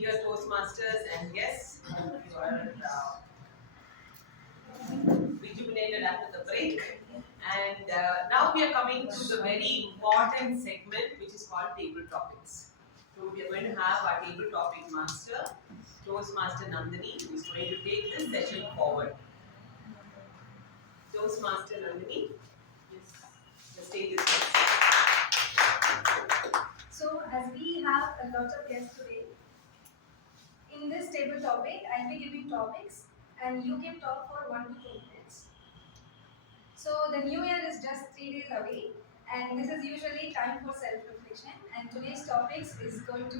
Dear Toastmasters and guests, hope you are rejuvenated after the break. And now we are coming to the very important segment which is called table topics. So we are going to have our table topic master, Toastmaster Nandhini, who is going to take this session forward. Toastmaster Nandhini, yes, the stage is yours. So as we have a lot of guests today, in this table topic, I'll be giving topics and you can talk for 1 to 2 minutes. So the new year is just 3 days away and this is usually time for self-reflection and today's topics is going to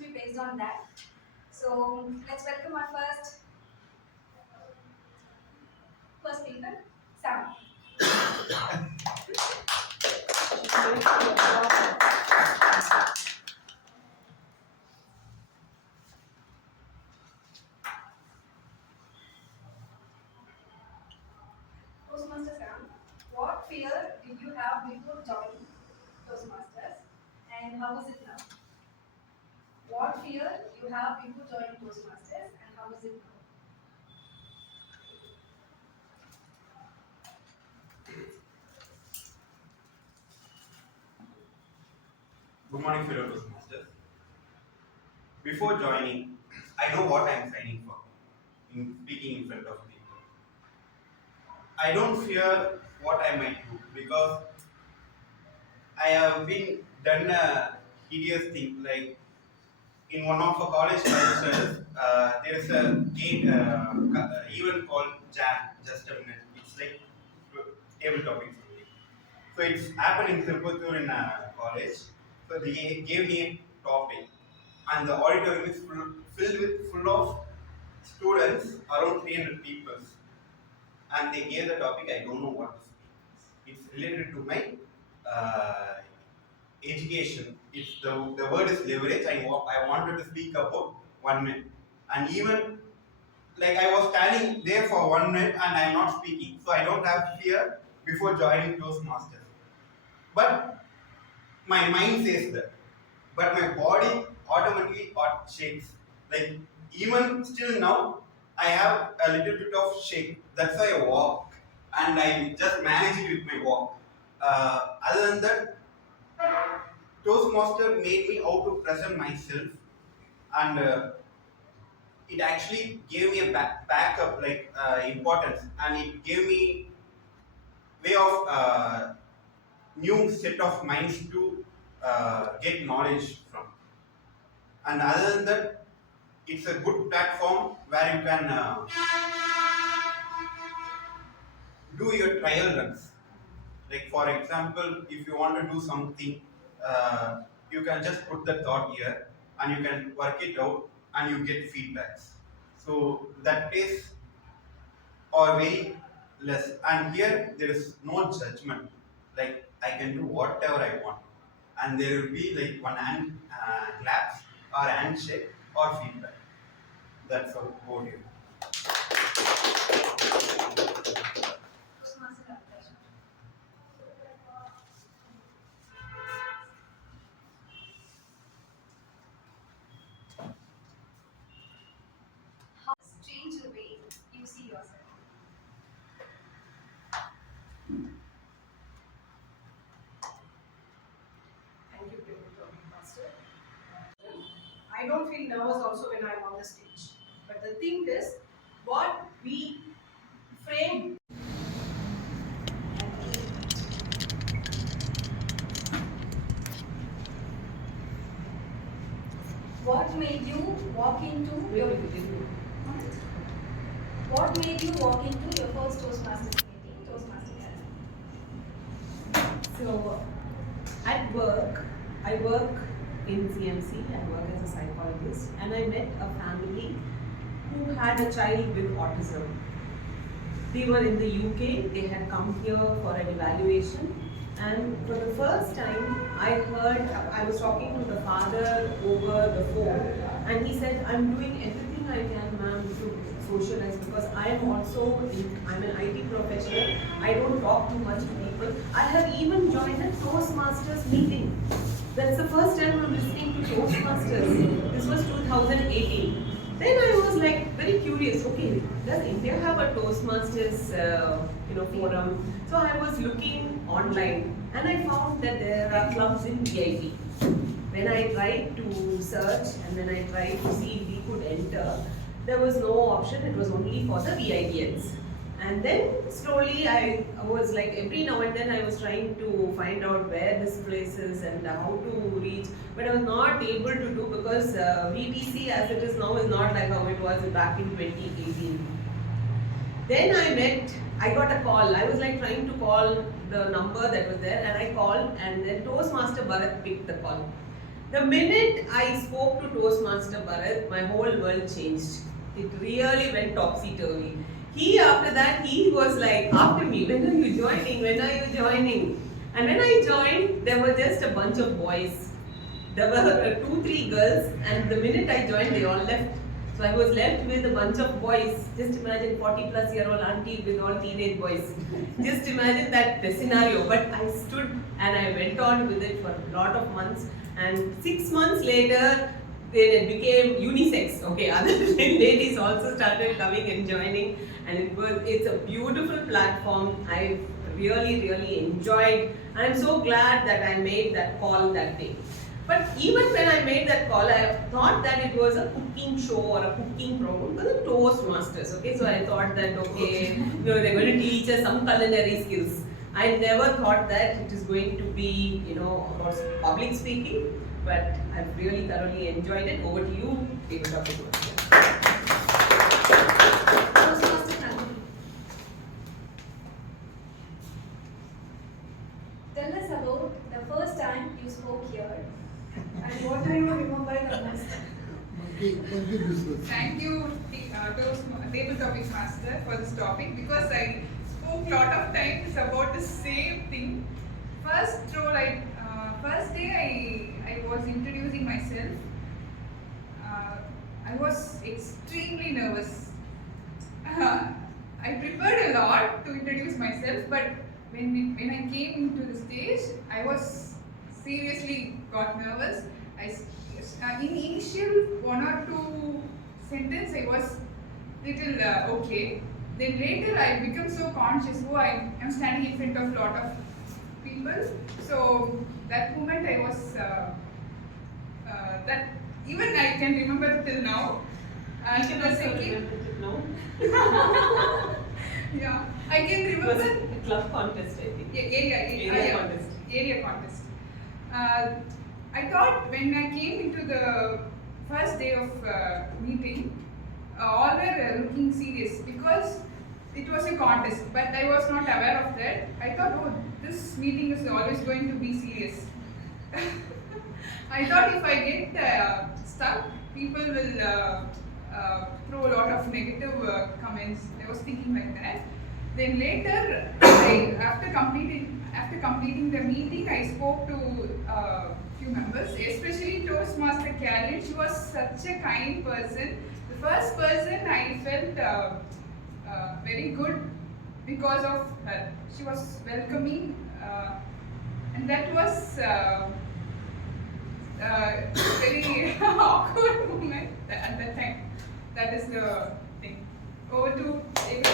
be based on that. So let's welcome our first speaker, Sam. Toastmaster Sam, what fear did you have before joining Toastmasters and how is it now? What fear you have before joining Toastmasters and how is it now? Good morning, fellow Toastmasters. Before joining, I know what I am signing for in speaking in front of people. I don't fear what I might do because I have been done a hideous thing. Like in one of our college cultures, there is a game event called Jam. Just a minute. It's like table topics only. So it's happened in Tirupattur in college. So they gave me a topic, and the auditorium is full of students, around 300 people, and they gave the topic. I don't know what to speak. It's related to my uh, education. It's the word is leverage. I wanted to speak about 1 minute, and even like I was standing there for 1 minute and I'm not speaking, so I don't have fear before joining Toastmasters. But my mind says that, but my body automatically shakes. Like even still now, I have a little bit of shake. That's why I walk, and I just manage it with my walk. Other than that, Toastmaster made me how to present myself, and it actually gave me a backup like importance, and it gave me way of new set of minds to get knowledge from. And other than that, it's a good platform where you can do your trial runs. Like for example, if you want to do something, you can just put the thought here and you can work it out and you get feedbacks. So that pays or very less. And here there is no judgment. Like I can do whatever I want, and there will be like one hand claps or handshake or feedback. That's how about you. Toastmaster application. How change the way you see yourself? Thank you, Pradeep, Master. I don't feel nervous also when I'm on the stage. But the thing is, what we frame. What made you walk into your What made you walk into your first Toastmasters meeting, Toastmaster Academy? So, at work, I work in CMC, I work as a psychologist, and I met a family who had a child with autism. They were in the UK, they had come here for an evaluation, and for the first time I was talking to the father over the phone, and he said, I'm doing everything I can, ma'am, to socialize because I'm an IT professional, I don't talk too much to people. I have even joined a Toastmasters meeting. That's the first time I'm listening to Toastmasters. This was 2018. Then I was like very curious. Okay, does India have a Toastmasters, forum? So I was looking online, and I found that there are clubs in VIP. When I tried to search and when I tried to see if we could enter, there was no option. It was only for the VIPs. And then slowly I was like, every now and then I was trying to find out where this place is and how to reach, but I was not able to do because VTC as it is now is not like how it was back in 2018. Then I got a call. I was like trying to call the number that was there, and I called, and then Toastmaster Bharat picked the call. The minute I spoke to Toastmaster Bharat, my whole world changed. It really went topsy-turvy. After that, he was like, after me, when are you joining? When are you joining? And when I joined, there were just a bunch of boys. There were 2-3 girls, and the minute I joined, they all left. So I was left with a bunch of boys. Just imagine 40-plus-year-old auntie with all teenage boys. Just imagine that scenario. But I stood and I went on with it for a lot of months. And 6 months later, it became unisex. Okay, other ladies also started coming and joining, and it's a beautiful platform. I really enjoyed, and I'm so glad that I made that call that day. But even when I made that call, I thought that it was a cooking show or a cooking program. It was a Toastmasters. Okay, so I thought that they're going to teach us some culinary skills. I never thought that it is going to be about public speaking. But I've really thoroughly enjoyed it. Over to you, Abidha. Toastmaster Nandhini. Tell us about the first time you spoke here and what do you remember the most? Thank you, Table Topic Master, for this topic because I spoke a lot of times about the same thing. First day I was introducing myself. I was extremely nervous. I prepared a lot to introduce myself, but when I came into the stage, I was seriously got nervous. In initial 1 or 2 sentences, I was little okay. Then later, I become so conscious. I am standing in front of a lot of people. So that moment, I was that even I can remember till now. You can also remember it now. Yeah, I can remember. It was a club contest, I think. Area contest. Area contest. I thought when I came into the first day of meeting, all were looking serious because it was a contest, but I was not aware of that. I thought, this meeting is always going to be serious. I thought if I get stuck, people will throw a lot of negative comments. I was thinking like that. Then later, after completing the meeting, I spoke to few members, especially Toastmaster Karen. She was such a kind person. The first person I felt very good because of her. She was welcoming, and that was very awkward moment at that time. That is the thing. Over to David.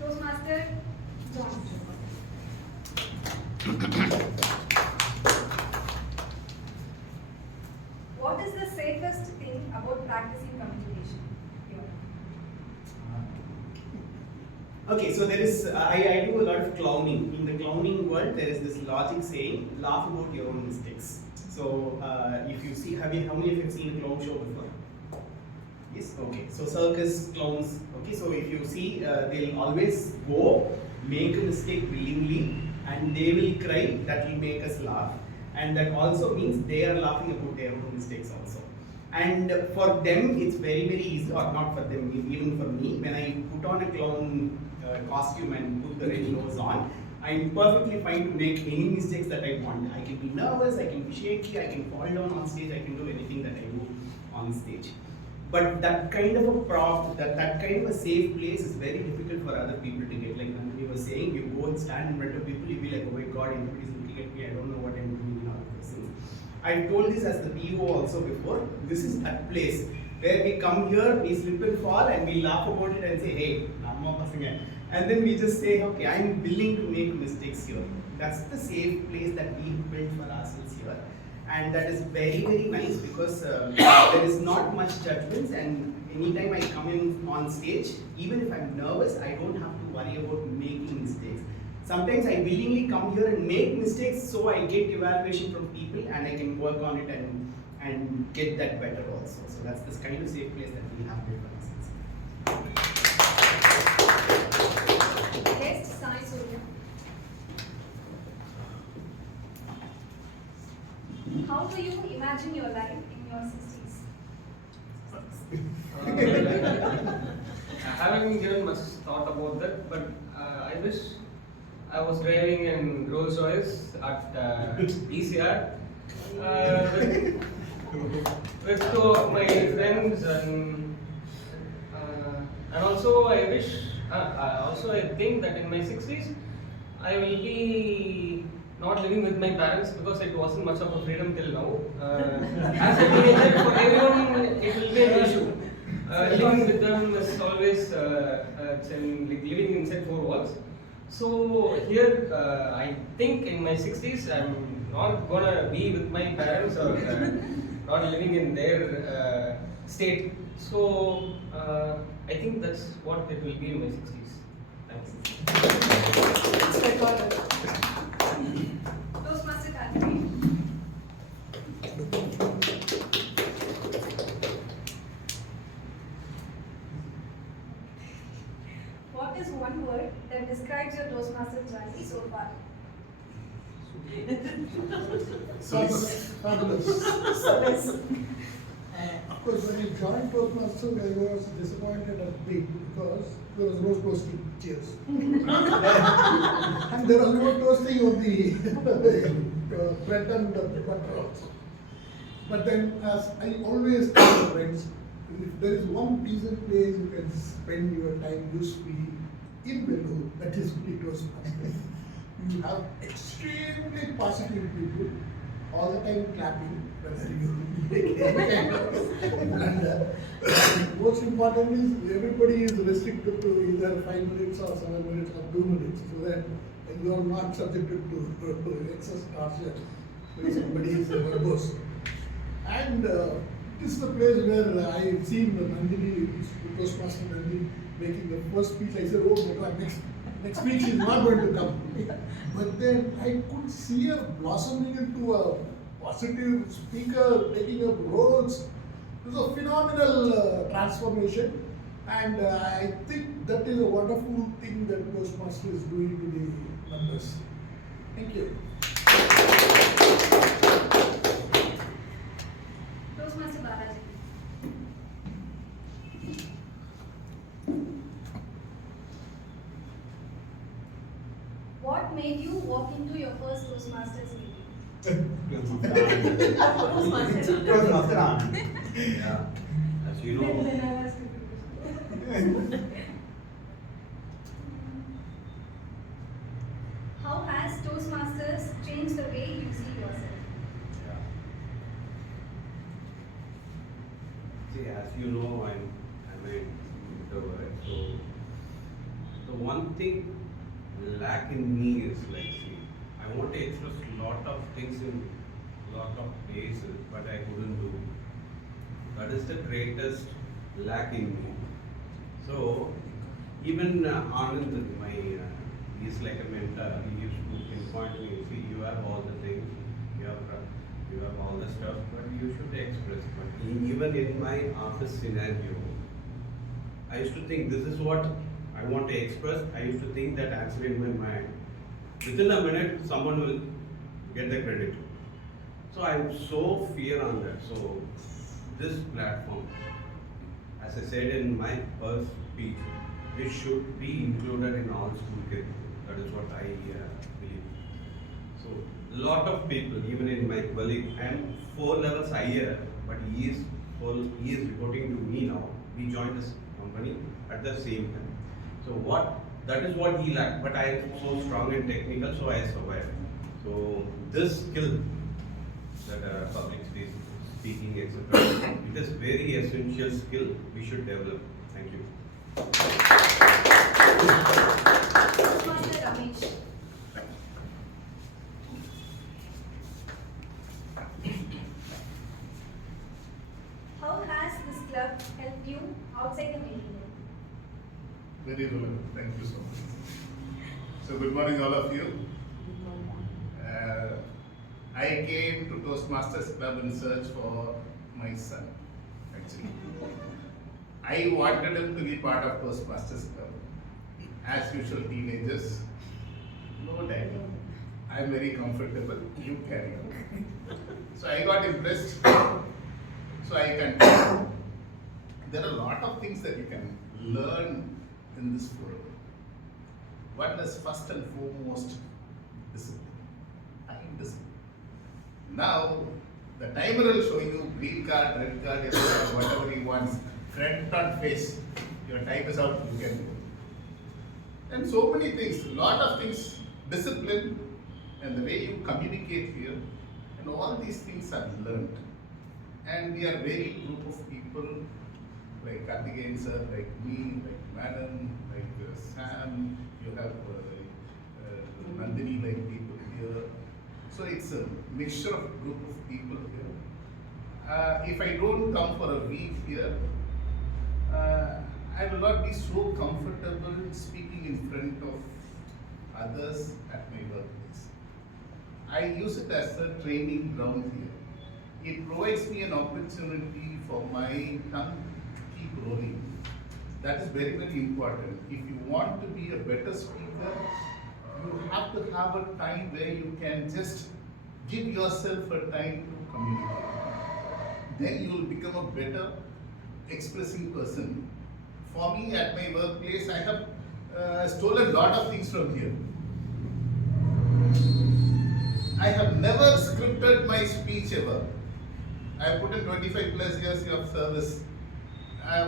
Toastmaster John. What is the safest thing about practicing communication? Okay, so there is, I do a lot of clowning. In the clowning world, there is this logic saying, laugh about your own mistakes. So, if you see, how many of you have seen a clown show before? Yes, okay. So, circus, clowns, okay. So, if you see, they'll always go, make a mistake willingly, and they will cry, that will make us laugh. And that also means they are laughing about their own mistakes also. And for them, it's very, very easy, or not for them, even for me, when I put on a clown costume and put the red nose on, I'm perfectly fine to make any mistakes that I want. I can be nervous, I can be shaky, I can fall down on stage, I can do anything that I do on stage. But that kind of a prop, that kind of a safe place is very difficult for other people to get. Like Nandhini was saying, you go and stand in front of people, you'll be like, oh my god, everybody's looking at me, I don't know what I'm doing and all of those things. I've told this as the PO also before. This is a place where we come here, we slip and fall, and we laugh about it and say, hey, namma pasanga. And then we just say, okay, I'm willing to make mistakes here. That's the safe place that we built for ourselves here. And that is very, very nice because there is not much judgments, and anytime I come in on stage, even if I'm nervous, I don't have to worry about making mistakes. Sometimes I willingly come here and make mistakes so I get evaluation from people and I can work on it and get that better also. So that's this kind of safe place that we have built for ourselves. Next, Sai Surya. How do you imagine your life in your 60s? I haven't given much thought about that, but I wish I was driving in Rolls Royce at ECR with two of my friends, and also I wish, also I think that in my 60s I will be not living with my parents because it wasn't much of a freedom till now. As a teenager, for everyone it will be an issue. Living with them is always like living inside four walls. So here, I think in my 60s, I'm not gonna be with my parents or not living in their state. So I think that's what it will be in my 60s. Thanks. Toastmaster Karthikeyan. What is one word that describes your Toastmaster journey so far? Fabulous. Of course, when I joined Toastmasters, I was disappointed at big because there was no toasting. Cheers. And there was no toasting of the bread and the butter also. But then, as I always tell my friends, if there is one decent place you can spend your time usefully in Bellu, that is only Toastmasters. You have extremely positive people, all the time clapping, whether you make any kind of blunder. Most important is everybody is restricted to either 5 minutes or 7 minutes or 2 minutes, so that you are not subjected to excess torture when somebody is verbose. And this is the place where I have seen Nandhini, Toastmaster Nandhini, making the first speech. I said, oh my God, next speech is not going to come. But then I could see her blossoming into a positive speaker, taking up roles. It was a phenomenal transformation, and I think that is a wonderful thing that Toastmaster is doing to the members. Thank you. Toastmaster Balaji. What made you walk into your first Toastmasters meeting? Yeah, as you know, How has Toastmasters changed the way you see yourself? See, as you know, I'm an introvert, so the one thing lack in me is like, see, I want to express a lot of things in a lot of places, but I couldn't do. That is the greatest lack in me. So, even Anand, he's like a mentor. He used to pinpoint me, see, you have all the things, you have all the stuff, but you should express. But even in my office scenario, I used to think this is what I want to express. I used to think that answer in my mind. Within a minute, someone will get the credit. So I'm so fear on that. So this platform, as I said in my first speech, this should be included in all school curriculum. That is what I believe. So lot of people, even in my colleague, I am 4 levels higher, but he is he is reporting to me now. We joined this company at the same time. So that is what he lacked, but I am so strong and technical, so I survived. So this skill that public speaking, etc., it is very essential skill we should develop. Thank you. Master Ramesh. How has this club helped you outside the meeting room? Very relevant. Thank you so much. So good morning all of you. I came to Toastmasters Club in search for my son, actually. I wanted him to be part of Toastmasters Club. As usual, teenagers, no daddy. I'm very comfortable, you carry on. So I got impressed, so I continued. There are a lot of things that you can learn in this forum. One is first and foremost discipline, time discipline. Now, the timer will show you green card, red card, yellow card, whatever he wants, front or face. Your time is out, you can go. And so many things, lot of things, discipline and the way you communicate here, and all these things are learned. And we are very group of people like Karthikeyan sir, like me, like Madam, like Sam, you have Nandhini, like people here. So it's a mixture of group of people here. If I don't come for a week here, I will not be so comfortable speaking in front of others at my workplace. I use it as a training ground here. It provides me an opportunity for my tongue to keep rolling. That is very, very important. If you want to be a better speaker, you have to have a time where you can just give yourself a time to communicate. Then you will become a better expressing person. For me, at my workplace, I have stolen a lot of things from here. I have never scripted my speech ever. I have put in 25 plus years of service.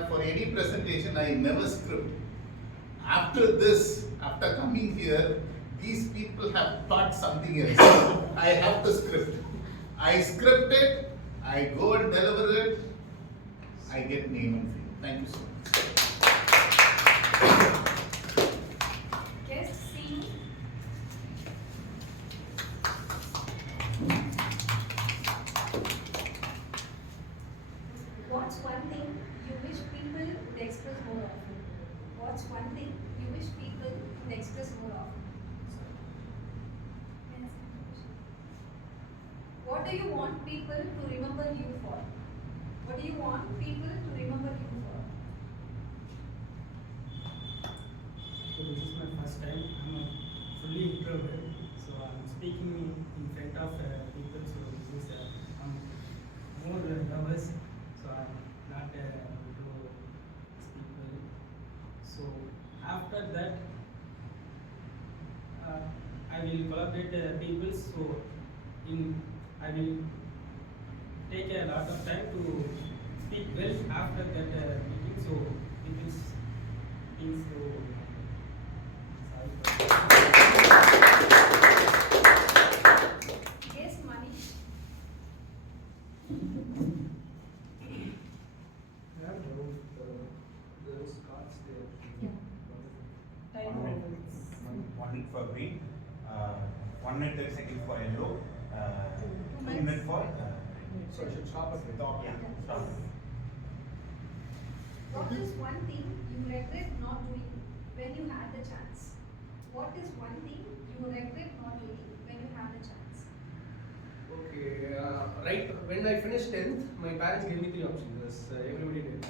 For any presentation, I never script. After this, after coming here, these people have taught something else. I have to script. I script it, I go and deliver it, I get name and fame. Thank you so much. Guest C. What's one thing you wish people would express more often? What's one thing you wish people would express more often? What do you want people to remember you for? What do you want people to remember you for? So this is my first time. I'm a fully introvert, so I'm speaking in front of people. So this is I'm more nervous, so I'm not able to speak well. So after that, I will collaborate people. So I will take a lot of time to speak well after that meeting. So it is things to. Yes, Manish. Those cards there. Yeah. Time moments. 1 minute for green, 1 minute 30 seconds for yellow, 2 minutes. minutes for So I should stop at the top. yeah, stop. What is one thing you regret not doing when you had the chance? What is one thing you regret not doing when you had the chance? Okay, right when I finished 10th, my parents gave me 3 options, as everybody did.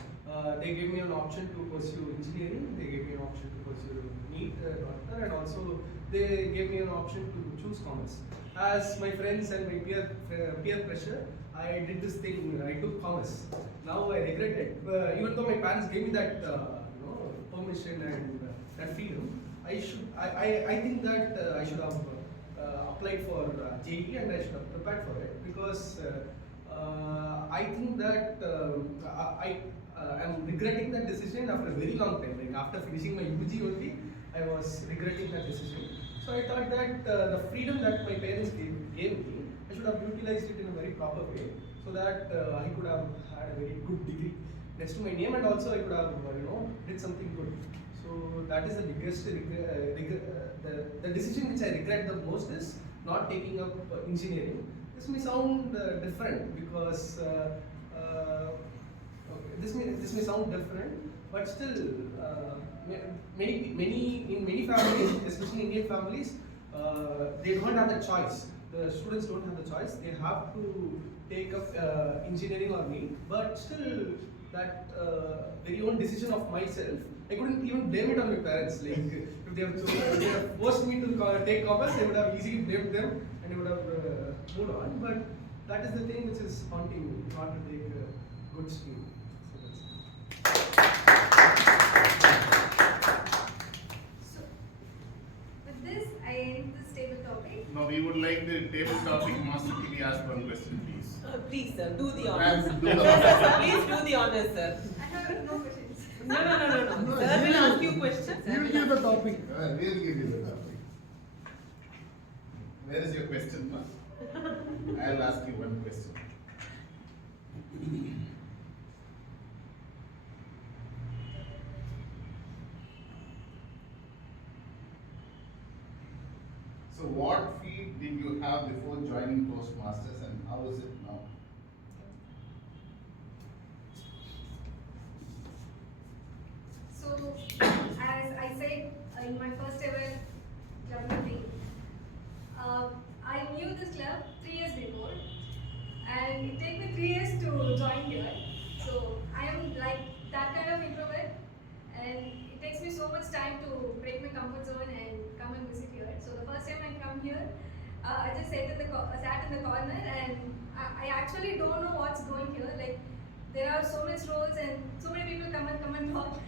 They gave me an option to pursue engineering, they gave me an option to pursue NEET, doctor, and also they gave me an option to choose commerce. As my friends and my peer pressure, I did this thing, I took commerce. Now I regret it. Even though my parents gave me that permission and that freedom, I think that I should have applied for JEE and I should have prepared for it, because I think that I'm regretting that decision after a very long time. Like after finishing my UG only, I was regretting that decision. So I thought that the freedom that my parents gave me, I should have utilized it in a very proper way, so that I could have had a very good degree next to my name, and also I could have did something good. So that is the biggest the decision which I regret the most is not taking up engineering. This may sound different because okay, this may sound different, but still many families, especially Indian families, they don't have the choice. The students don't have the choice. They have to take up engineering or me. But still, that very own decision of myself, I couldn't even blame it on my parents. Like if they have forced me to take commerce, I would have easily blamed them and I would have moved on. But that is the thing which is haunting me, not to take a good stream. So, with this, I end this table topic. Now we would like the table topic master to be asked one question, please. Please, sir, do the I honors. will do the Sir, honors. please do the honors, sir. I have no questions. No. No, Sir will ask you questions. We will give the topic. We'll give you the topic. Where is your question, boss? I'll ask you one question. So what field did you have before joining Toastmasters and how is it now? So, as I said in my first ever club meeting, I knew this club 3 years before, and it took me 3 years to join here. So, I am like that kind of introvert, and it takes me so much time to break my comfort zone and come and visit here. So, the first time I come here, I just sat in the corner, and I actually don't know what's going here. Like, there are so many roles and so many people come and talk.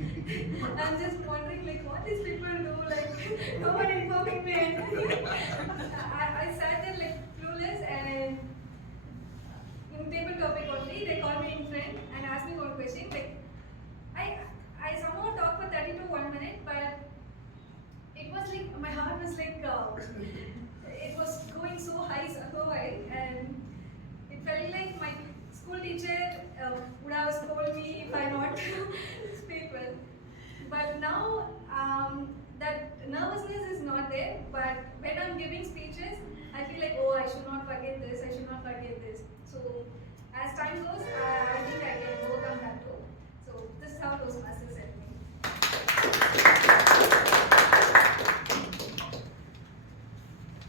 I'm just wondering like what these people do, like no one informing me anything. I sat there like clueless, and in table topic only they called me in front and asked me one question. Like I somehow talked for 30 to 1 minute, but it was like my heart was like it was going so high, and it felt like my school teacher would have scolded me if I not speak well. But now that nervousness is not there. But when I'm giving speeches, I feel like, oh, I should not forget this. I should not forget this. So as time goes, I think I can overcome that too. So this is how Toastmasters helped me.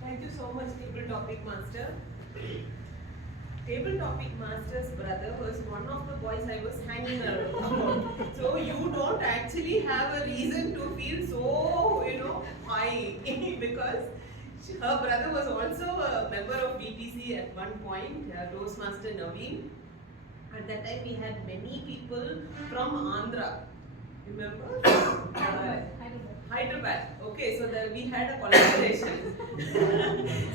Thank you so much, Table Topic Master. Table Topic Master's brother was one of the boys I was hanging around. So you don't actually have a reason to feel so, high because her brother was also a member of BTC at one point, Toastmaster Naveen. At that time we had many people from Andhra. Remember? Hyderabad. Okay, so we had a collaboration. So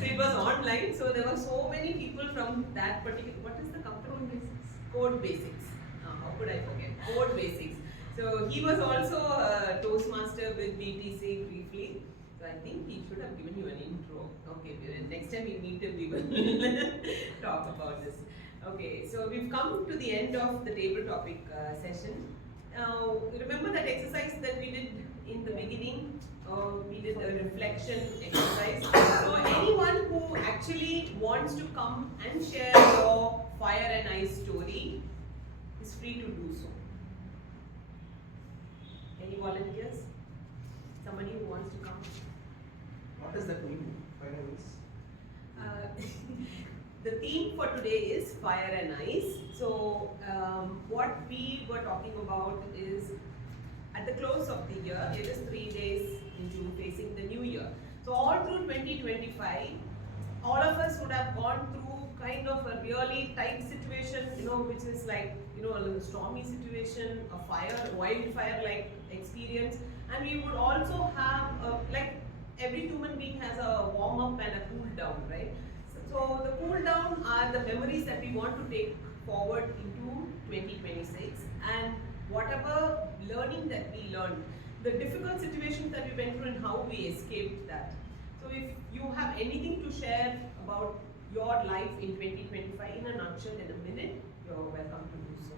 it was online. So there were so many people from that particular. What is the company? Code Basics. How could I forget? Code Basics. So he was also a Toastmaster with BTC briefly. So I think he should have given you an intro. Okay, next time we meet him, we will talk about this. Okay, so we've come to the end of the table topic session. Now, remember that exercise that we did in the beginning? We did a reflection exercise. So anyone who actually wants to come and share your fire and ice story is free to do so. Any volunteers? Somebody who wants to come? What does that mean? Finance? The theme for today is fire and ice. So what we were talking about is at the close of the year, it is 3 days into facing the new year. So all through 2025, all of us would have gone through kind of a really tight situation, which is like, a little stormy situation, a fire, wildfire-like experience. And we would also have, like every human being has a warm-up and a cool-down, right? So the cool-down are are the memories that we want to take forward into 2026, and whatever learning that we learned, the difficult situations that we went through and how we escaped that. So if you have anything to share about your life in 2025 in a nutshell in a minute, you're welcome to do so.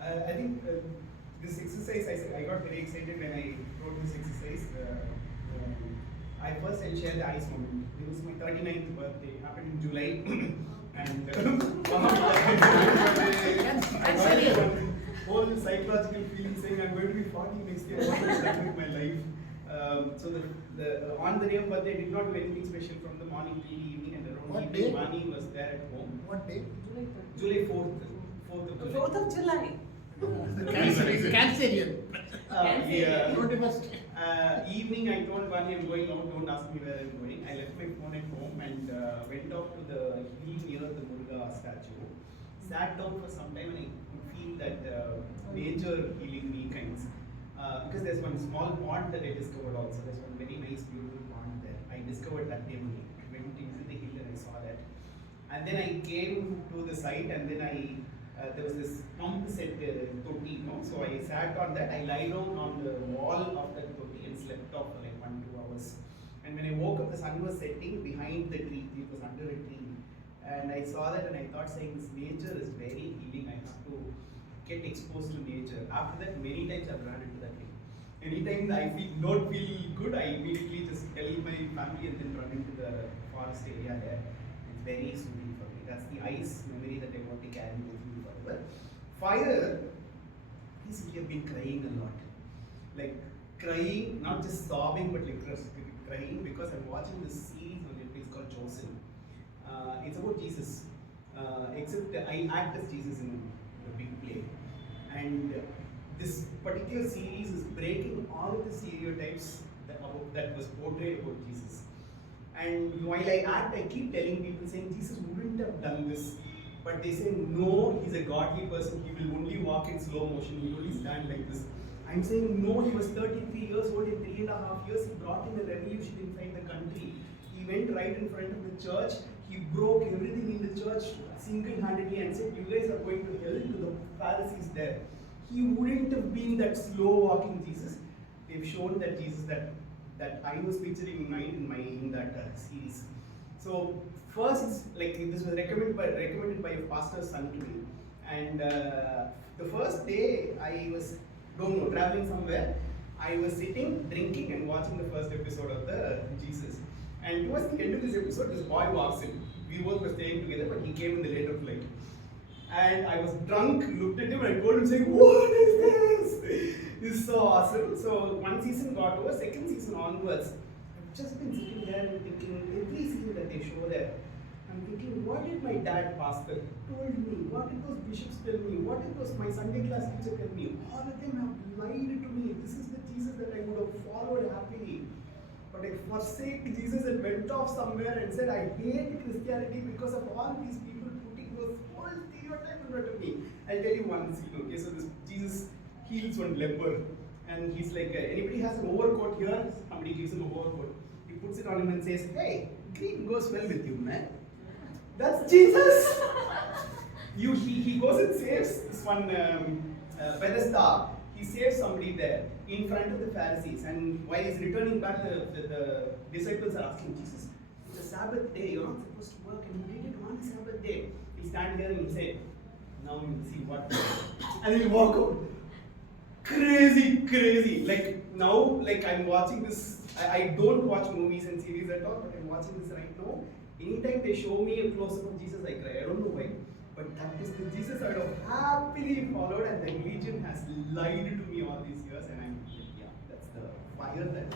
I think this exercise, I got very excited when I wrote this exercise. I'll share the ice moment. It was my 39th birthday, happened in July. And I got one whole psychological feeling saying I'm going to be 40 next year. What is happening with my life? So on the day of birthday, I did not do anything special from the morning till the evening, and around What evening, day? Vani was there at home. What day? July 4th. 4th of July. 4th of July. Cancerian. Yeah. 21st. Evening, I told Vani I'm going out, don't ask me where I'm going. I left my phone at home and went off to the hill near the Muruga statue. Sat down for some time and I could feel that nature healing me kinds. Because there's one small pond that I discovered also. There's one very nice, beautiful pond there. I discovered that day only. I went into the hill and I saw that. And then I came to the site and then there was this pump set toti, so I sat on that. I lie down on the wall of that toti and slept off for like 1-2 hours. And when I woke up, the sun was setting behind the tree. It was under a tree, and I saw that and I thought, saying, this nature is very healing. I have to get exposed to nature. After that, many times I've run into that thing. Anytime I don't feel good, I immediately just tell my family and then run into the forest area there. It's very soothing for me. That's the ice memory that I want to carry with me forever. Fire, recently I've been crying a lot. Like crying, not just sobbing, but like crying because I'm watching this series on Netflix called Chosen. It's about Jesus, except I act as Jesus in the big play. And this particular series is breaking all of the stereotypes that was portrayed about Jesus. And while I act, I keep telling people saying Jesus wouldn't have done this. But they say, no, he's a godly person. He will only walk in slow motion. He will only stand like this. I'm saying, no, he was 33 years old. In 3.5 years, he brought in a revolution inside the country. He went right in front of the church. He broke everything in the church single-handedly and said, you guys are going to hell, to the Pharisees there. He wouldn't have been that slow-walking Jesus. They've shown that Jesus that I was picturing in that series. So first, like this was recommended by a pastor's son to me, and the first day I was traveling somewhere. I was sitting, drinking, and watching the first episode of the Jesus. And towards the end of this episode, this boy walks in. We both were staying together, but he came in the later flight. And I was drunk, looked at him, and I told him, saying, "What is this? This is so awesome." So one season got over, second season onwards, I've just been sitting there and thinking, every scene that they show there, I'm thinking, what did my dad, pastor, told me? What did those bishops tell me? What did my Sunday class teacher tell me? All of them have lied to me. This is the Jesus that I would have followed happily. But I forsake Jesus and went off somewhere and said, I hate Christianity because of all these people putting those whole stereotypes in front of me. I'll tell you one scene, okay? So this Jesus heals one leper. And he's like, anybody has an overcoat here? Somebody gives him an overcoat. He puts it on him and says, hey, green goes well with you, man. That's Jesus! He goes and saves this one Bethesda. He saves somebody there in front of the Pharisees. And while he's returning back, the disciples are asking, Jesus, it's a Sabbath day, you're not supposed to work, and you did it on Sabbath day. He'll stand here and he'll say, now you'll see what. And he'll walk out. Crazy. Like now, like I'm watching this, I don't watch movies and series at all, but I'm watching this right now. Anytime they show me a close-up of Jesus, I cry. I don't know why. But that is the Jesus I would have happily followed, and the religion has lied to me all these years, and I'm, yeah, that's the fire that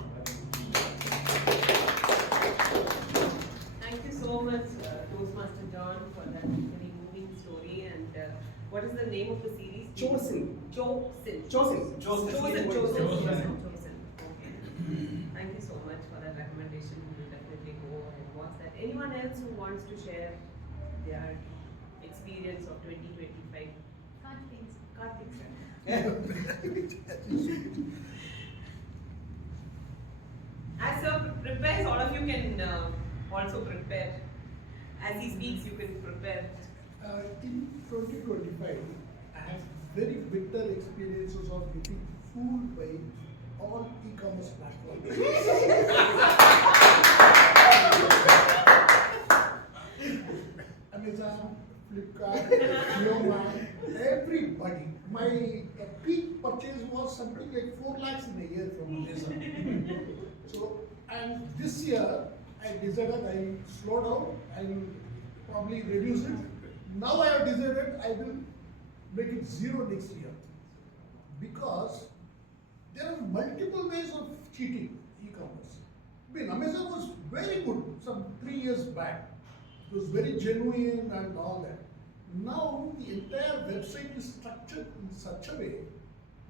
Thank you so much, Toastmaster John, for that very moving story. And what is the name of the series? Chosen. Okay. Thank you so much for that recommendation. We will definitely go and watch that. Anyone else who wants to share their experience of 2025? Karthik, sir. prepare, all of you can also prepare. As he speaks, you can prepare. In 2025, I have very bitter experiences of getting fooled by all e-commerce platforms. Amazon, Flipkart, JioMart, everybody. My peak purchase was something like 4 lakhs in a year from Amazon. So, and this year, I decided I'll slow down, I'll probably reduce it. Now I have decided I will make it 0 next year. Because there are multiple ways of cheating e-commerce. I mean, Amazon was very good some 3 years back. It was very genuine and all that. Now the entire website is structured in such a way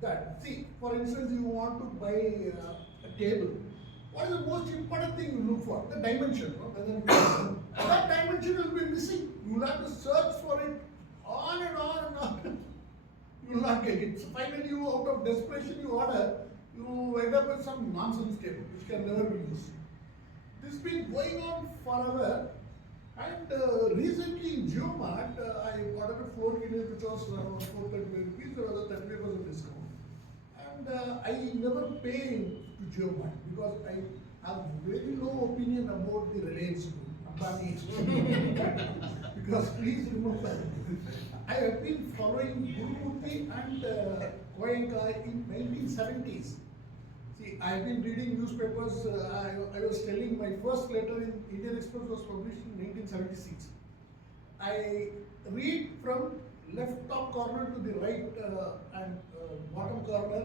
that, see, for instance, you want to buy a table. What is the most important thing you look for? The dimension. No? That dimension will be missing. You will have to search for it on and on and on. You will not get it. So finally, you, out of desperation, you order, you end up with some nonsense table which can never be used. This has been going on forever. And recently in JioMart, I ordered a 4 unit which was around 435 rupees. There was a 35% discount. And I never pay to JioMart because I have very low opinion about the Reliance Group, Ambani. Because please remember, I have been following Gurumurthy and Goenka in 1970s. See, I have been reading newspapers. I was telling my first letter in Indian Express was published in 1976. I read from left top corner to the right and bottom corner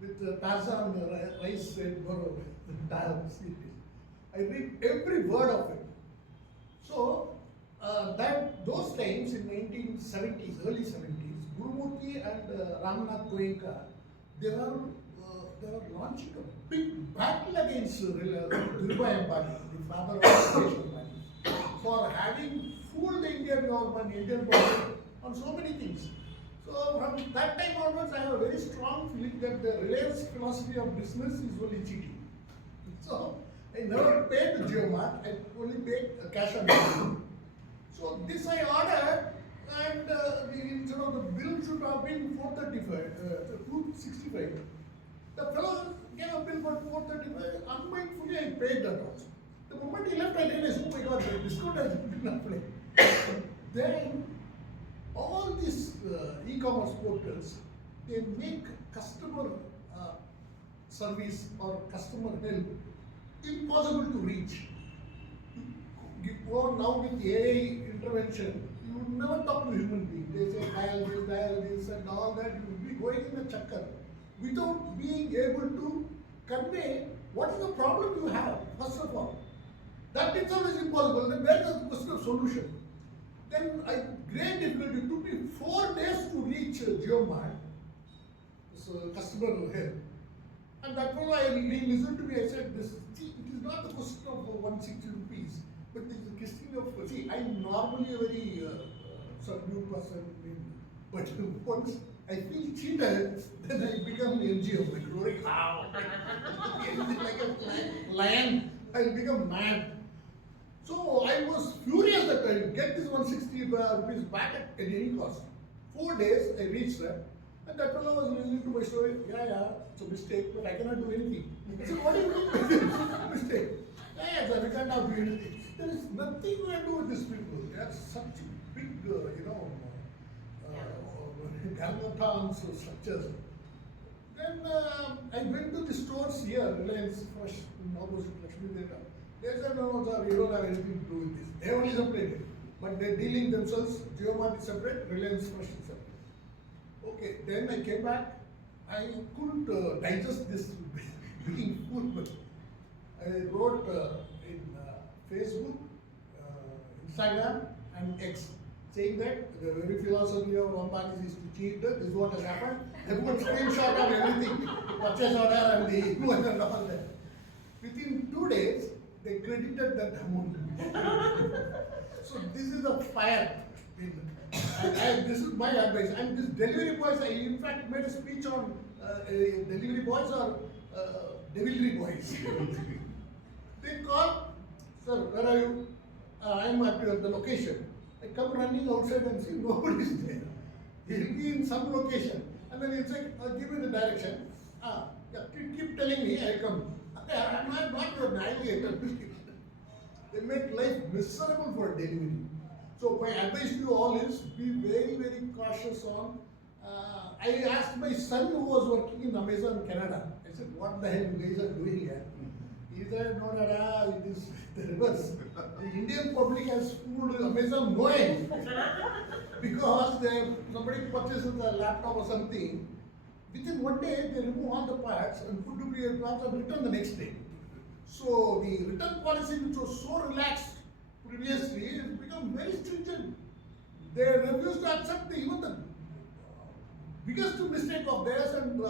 with Tarzan rice and borrow the dial series. I read every word of it. So those times in 1970s, early 70s, Gurumurthy and Ramnath Goenka, they were launching a big battle against Dhirubhai Ambani, the father of Mukesh Ambani, for having fooled the Indian government, Indian government on so many things. So from that time onwards, I have a very strong feeling that the Reliance philosophy of business is only cheating. So I never paid to JioMart, I only paid cash on delivery. So this I ordered, and the bill should have been 265. The fellow gave a bill for 435. Unmindfully, I paid that also. The moment he left, I realized, oh my God, the discount has been applied. Then all these e-commerce portals, they make customer service or customer help impossible to reach. You go now with AI intervention, you would never talk to a human being. They say dial this and all that. You will be going in a chakkar without being able to convey what is the problem you have, first of all. That itself is impossible. Then where is the question of solution? Then great difficulty. It took me 4 days to reach JioMart, so customer help. And that was why he listened to me. I said, it is not the question of 160 rupees, but it is the question of, see, I'm normally a very subdued person, but once I feel cheated, then I become NGO, like roaring, like a lion, I become mad. So I was furious that I get this 160 rupees back at any cost. 4 days I reached there, and that fellow was listening to my story. Yeah, it's a mistake, but I cannot do anything. I said, what do you mean? Mistake. Yeah, sir, we cannot do anything. There is nothing we can do with these people. They are such big, gargantuan structures. Then I went to the stores here, Reliance Fresh, in opposite Lakshmi Theatre. They said, no, sir, we don't have anything to do with this. They only separated. But they're dealing themselves, JioMart is separate, Reliance Fresh is separate. Okay, then I came back. I couldn't digest this being food, but I wrote in Facebook, Instagram, and X, saying that the very philosophy of Ambani is to cheat. This is what has happened. I put screenshot of everything, purchase order and the invoice and all that. Within 2 days, they credited that amount. So this is a fire. And this is my advice. And this delivery boys, I in fact made a speech on delivery boys or delivery boys. They call, sir, where are you? I am at the location. I come running outside and see nobody is there. He'll be in some location. And then he'll say, give me the direction. Yeah, keep telling me, I come. I'm not your navigator. They make life miserable for delivery. So my advice to you all is be very, very cautious on. I asked my son who was working in Amazon Canada. I said, what the hell you guys are doing here? He said, no, Dada, it is the reverse. The Indian public has fooled Amazon no end. Because somebody purchases a laptop or something, within one day they remove all the parts and put duplicate parts and return the next day. So the return policy, which was so relaxed previously, has become very stringent. They refuse to accept even the biggest mistake of theirs, and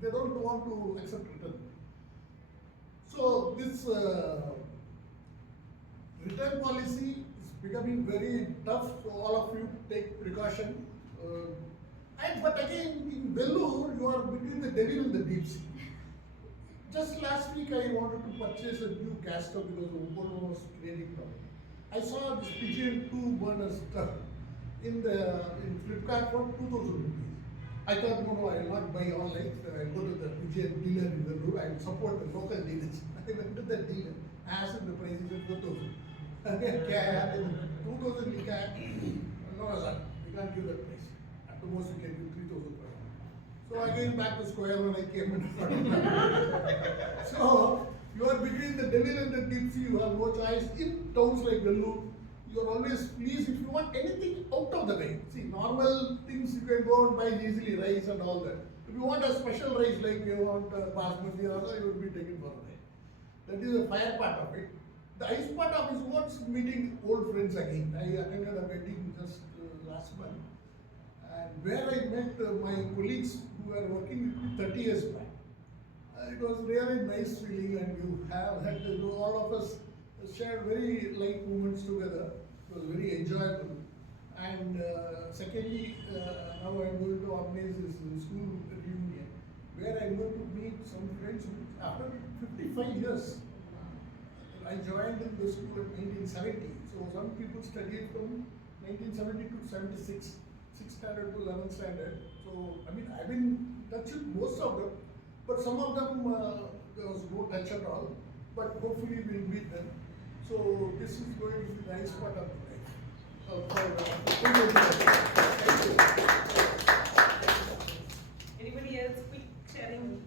they don't want to accept return. So this return policy is becoming very tough, so all of you take precaution. But again, in Vellore, you are between the devil and the deep sea. Just last week, I wanted to purchase a new gas stove because the Ubuntu was creating problem. I saw this Pigeon 2 burner stuff in Flipkart for 2,000 rupees. I thought, no, I will not buy online. I go to the Pigeon dealer in Vellore. I will support the local dealers. I went to the dealer, asked him the price, he said 4,000. Again, 2,000 you can. No, sir, you can't give that price. At the most, you can give 3,000. So again, back to square when I came in. So you are between the devil and the deep sea. You have no choice. In towns like Vellore, you are always pleased if you want anything out of the way. See, normal things you can go and buy easily, rice and all that. If you want a special rice like you want basmati or other, you would be taken for a day. That is the fire part of it. The ice part of it is what's meeting old friends again. I attended a wedding just last month, and where I met my colleagues who were working with me 30 years back. It was really nice feeling, and you have had all of us shared very light moments together. It was very enjoyable. And secondly, now I'm going to organize this school reunion, where I'm going to meet some friends after 55 years. I joined in the school in 1970. So some people studied from 1970 to 76, 6th standard to 11th standard. So I mean, I've been in touch with most of them, but some of them there was no touch at all. But hopefully we'll meet them. So this is going to be the nice part of the life. Anybody else? Quick sharing.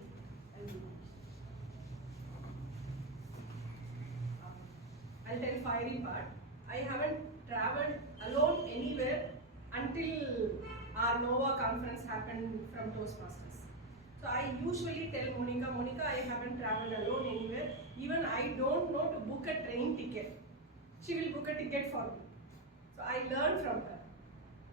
I'll tell fiery part. I haven't traveled alone anywhere until our NOVA conference happened from Toastmasters. So I usually tell Monica, I haven't traveled alone anywhere. Even I don't know to book a train ticket. She will book a ticket for me. So I learned from her.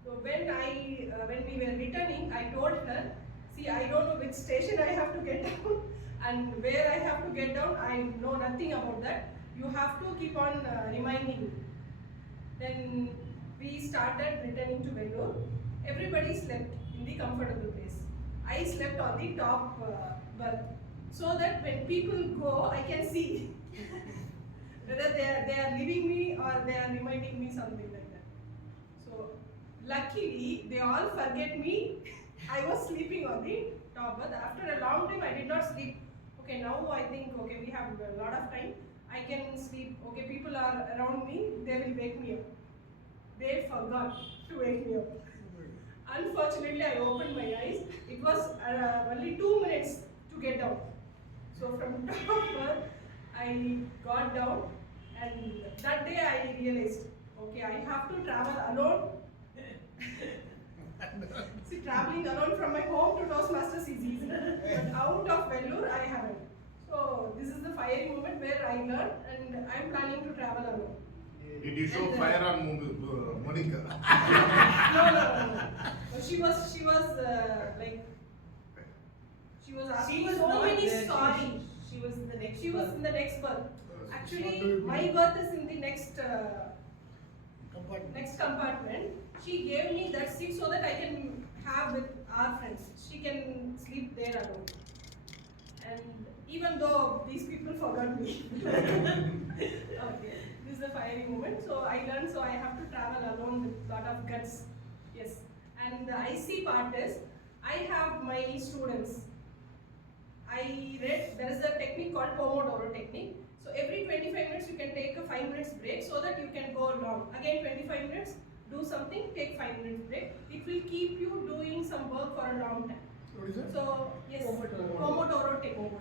So when we were returning, I told her, see, I don't know which station I have to get down and where I have to get down. I know nothing about that. You have to keep on reminding me. Then we started returning to Vellore. Everybody slept in the comfortable place. I slept on the top berth, so that when people go, I can see whether they are leaving me or they are reminding me something like that. So luckily, they all forget me. I was sleeping on the top berth. After a long time, I did not sleep. Okay, now I think, okay, we have a lot of time. I can sleep. Okay, people are around me. They will wake me up. They forgot to wake me up. Unfortunately, I opened my eyes. It was only 2 minutes to get down. So from top berth, I got down, and that day I realized, okay, I have to travel alone. See, traveling alone from my home to Toastmasters is easy, but out of Vellore, I haven't. So this is the fiery moment where I learned, and I'm planning to travel alone. Did you show fire on Monica? No. She was like, she was asking so not many there. sorry. She was in the next. She was in the next berth. Actually, not my berth is in the next Compartment. next compartment. She gave me that seat so that I can have with our friends. She can sleep there alone. And even though these people forgot me. Okay, this is the fiery moment. So I learned, so I have to travel alone with lot of guts. Yes, and the IC part is, I have my students. I read there is a technique called Pomodoro technique. So every 25 minutes you can take a 5 minutes break so that you can go long. Again 25 minutes, do something, take 5 minutes break. It will keep you doing some work for a long time. What is it? So yes, Pomodoro technique.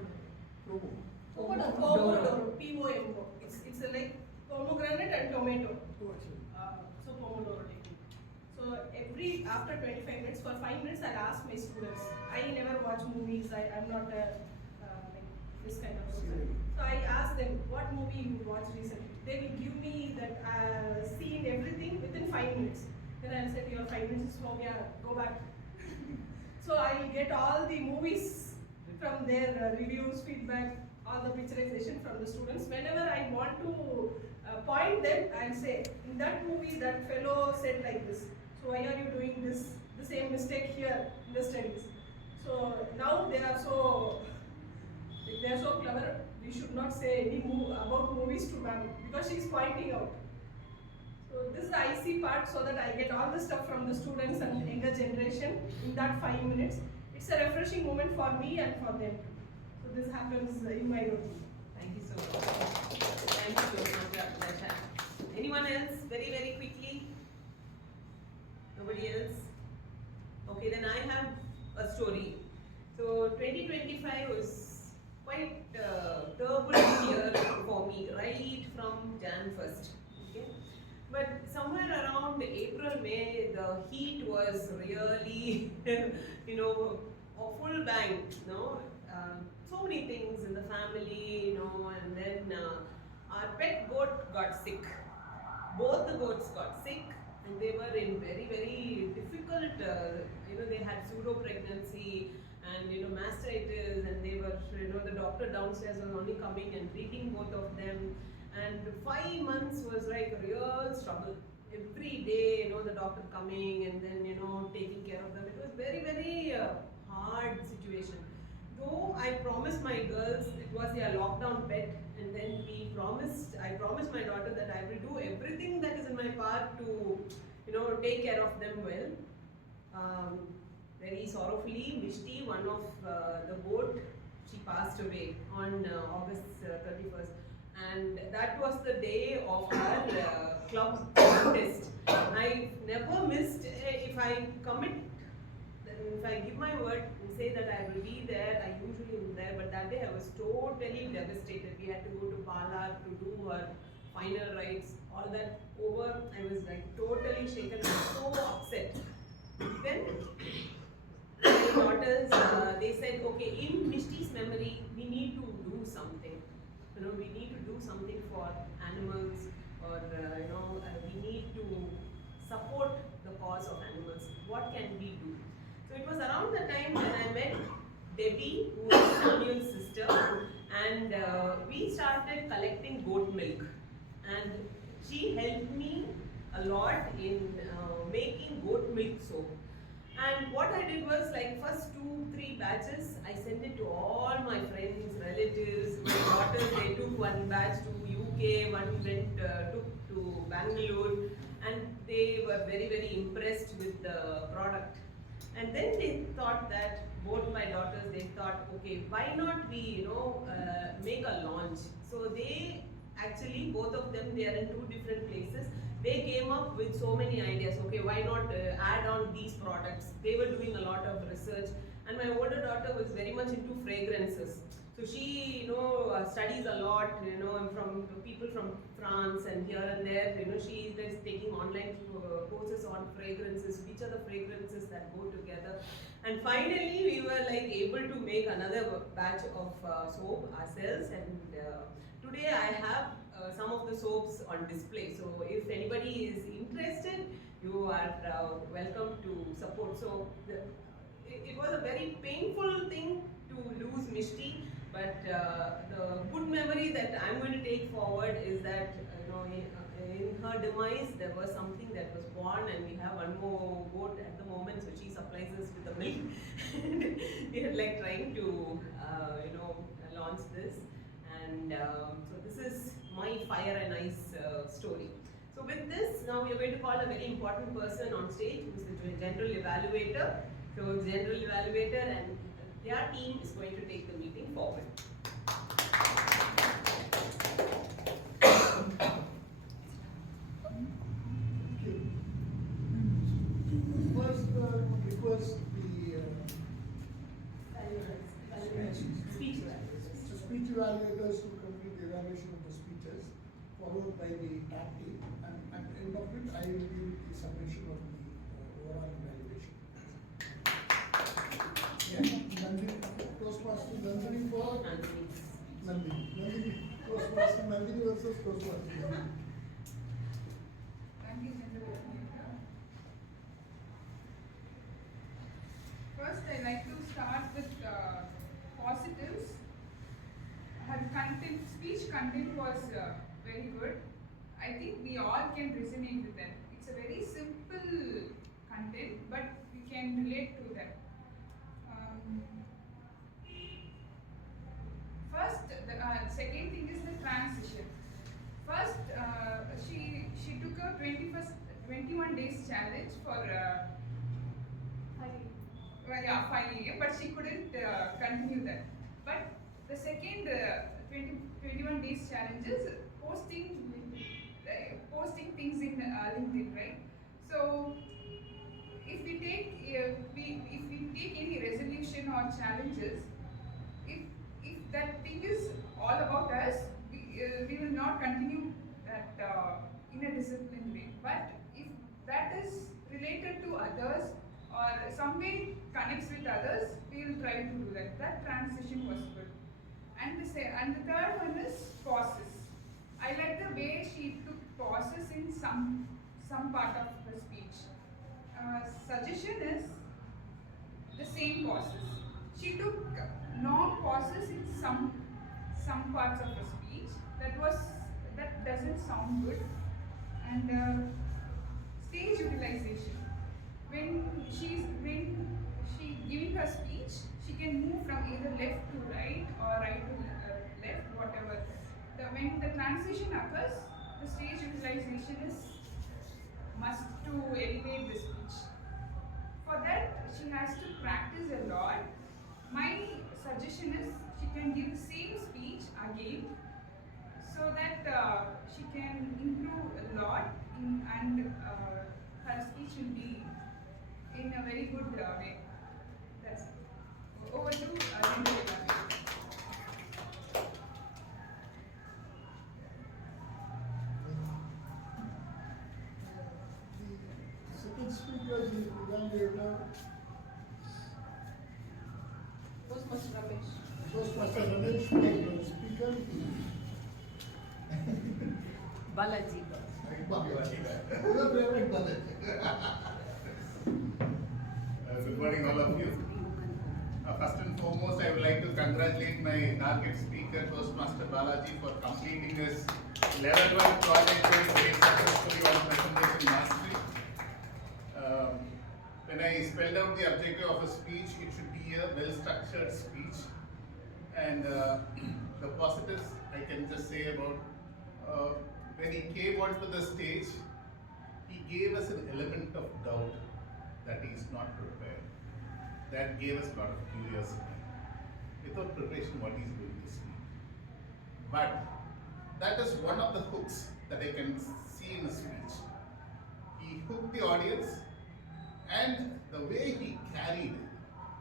Pomodoro, P-O-M-O. It's like pomegranate and tomato. So Pomodoro technique. So after 25 minutes, for 5 minutes I'll ask my students. I never watch movies. I'm not like this kind of person. So I ask them, what movie you watched recently? They will give me that scene, everything within 5 minutes. Then I'll say, your 5 minutes is long, yeah, go back. So I'll get all the movies from their reviews, feedback, all the picturization from the students. Whenever I want to point them, I'll say, in that movie, that fellow said like this. So why are you doing this? The same mistake here in the studies. So now they are so clever. We should not say any about movies to ma'am because she is pointing out. So this is the IC part, so that I get all the stuff from the students and younger generation in that 5 minutes. It's a refreshing moment for me and for them too. So this happens in my routine. Thank you so much. Thank you so much, Dr. Shah. Anyone else? Very, very quickly. Nobody else? Okay, then I have a story. So 2025 was quite a turbulent year for me, right from Jan 1st. Okay? But somewhere around April, May, the heat was really, a full bang, so many things in the family, and then our pet goat got sick. Both the goats got sick, and they were in very, very difficult, they had pseudo pregnancy and, mastitis, and they were, the doctor downstairs was only coming and treating both of them. And 5 months was like a real struggle. Every day, the doctor coming and then, taking care of them. It was very, very hard situation. Though I promised my girls, it was their lockdown pet, and then I promised my daughter that I will do everything that is in my part to, take care of them well. Very sorrowfully, Mishti, one of the goat, she passed away on August 31st. And that was the day of our club contest. I never missed, if I commit, if I give my word and say that I will be there, I usually am there, but that day I was totally devastated. We had to go to Bala to do her final rites, all that over. I was like totally shaken, so upset. Then my daughters, they said, okay, in Mishti's memory, we need to do something. We need to do something for animals, or we need to support the cause of animals. What can we do? So it was around the time when I met Debbie, who is Samuel's sister, and we started collecting goat milk. And she helped me a lot in making goat milk soap. And what I did was, like, first 2-3 batches, I sent it to all my friends, relatives. My daughters, they took one batch to UK, one went took to Bangalore, and they were very, very impressed with the product. And then they thought that, both my daughters, they thought, okay, why not we, make a launch? So they actually, both of them, they are in 2 different places. They came up with so many ideas. Okay, why not add on these products? They were doing a lot of research, and my older daughter was very much into fragrances. So she, studies a lot, from people from France and here and there. She is taking online courses on fragrances. Which are the fragrances that go together? And finally, we were like able to make another batch of soap ourselves. And today I have some of the soaps on display. So if anybody is interested, you are welcome to support. So it was a very painful thing to lose Mishti, but the good memory that I'm going to take forward is that in her demise there was something that was born, and we have one more goat at the moment, so she supplies us with the milk. We are like trying to launch this, and And so this is my fire and ice story. So with this, now we are going to call a very important person on stage, who is the general evaluator. So general evaluator and their team is going to take the meeting forward. First, request the Speech evaluators. speech evaluators to complete the evaluation of the speeches, followed by the tag team, and at the end of it, I will give the submission of the overall evaluation. Yeah, Nandhini, Toastmaster Nandhini for Nandhini, Toastmaster Nandhini versus Toastmaster Nandhini. Thank you, General Evaluator. First, I like to start with positives. Her content, speech content was very good. I think we all can resonate with that. It's a very simple content, but we can relate to that. First, the second thing is the transition. First, she took a 21 days challenge for 5 years, but she couldn't continue that. But the second 21 days challenge is posting things in LinkedIn, right? So if we take any resolution or challenges, if that thing is all about us, we will not continue that in a disciplined way. But if that is related to others or some way connects with others, we will try to do that. That transition was good. And the third one is pauses. I like the way she took pauses in some part of her speech. Suggestion is the same pauses. She took long pauses in some parts of her speech. That doesn't sound good. And stage utilization. When she giving her speech, she can move from either left to right or right to left, whatever. When the transition occurs, the stage utilization is must to elevate the speech. For that, she has to practice a lot. My suggestion is she can give the same speech again, so that she can improve a lot and her speech will be in a very good way. That's it. Over to Nandhini. The second speaker is the evaluator, Toastmaster Ramesh. Toastmaster Ramesh, the speaker. Balaji. Good morning, all of you. First and foremost, I would like to congratulate my target speaker, Toastmaster Balaji, for completing his level 1 project very successfully on presentation mastery. When I spelled out the objective of a speech, it should be a well-structured speech. And the positives I can just say about when he came onto the stage, he gave us an element of doubt that he is not prepared. That gave us a lot of curiosity. Without preparation, what he is going to speak. But that is one of the hooks that I can see in his speech. He hooked the audience, and the way he carried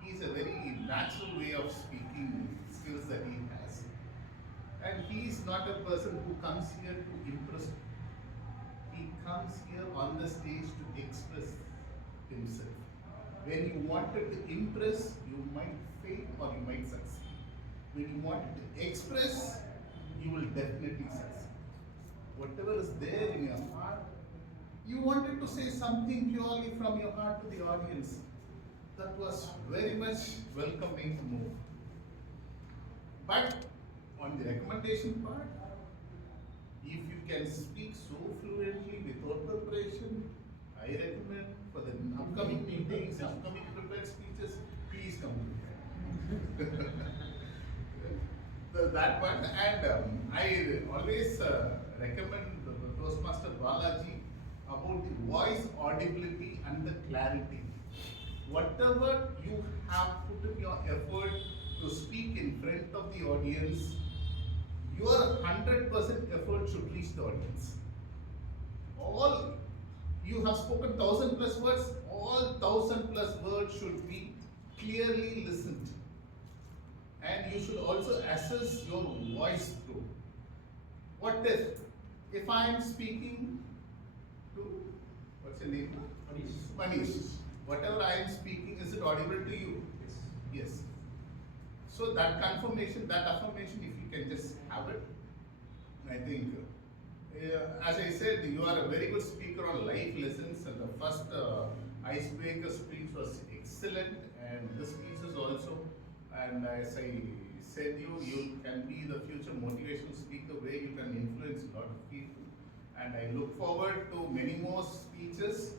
is a very natural way of speaking skills that he has. And he is not a person who comes here to impress. He comes here on the stage to express himself. When you wanted to impress, you might fail or you might succeed. When you wanted to express, you will definitely succeed. Whatever is there in your heart, you wanted to say something purely from your heart to the audience. That was very much welcoming to move. But on the recommendation part, if you can speak so fluently without preparation, I recommend for the upcoming meetings, upcoming prepared speeches, please come to me. that one, and I always recommend the Toastmaster Balaji about the voice audibility and the clarity. Whatever you have put in your effort to speak in front of the audience, your 100% effort should reach the audience. All you have spoken 1,000 plus words, all 1,000 plus words should be clearly listened. And you should also assess your voice too. What if I am speaking to, what's your name? Manish. Whatever I am speaking, is it audible to you? Yes. So that confirmation, that affirmation, if you can just have it, I think, as I said, you are a very good speaker on life lessons, and the first icebreaker speech was excellent, and this speech is also, and as I said, you can be the future motivational speaker where you can influence a lot of people, and I look forward to many more speeches,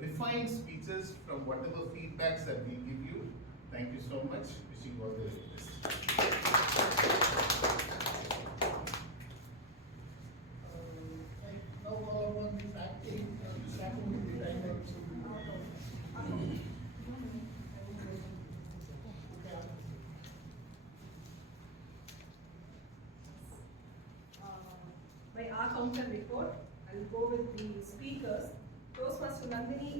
refined speeches from whatever feedbacks that we give you. Thank you so much. Wishing you all the very best. Now all on acting, starting with the time. My R counter report, I will go with the speakers. Toastmaster Nandhini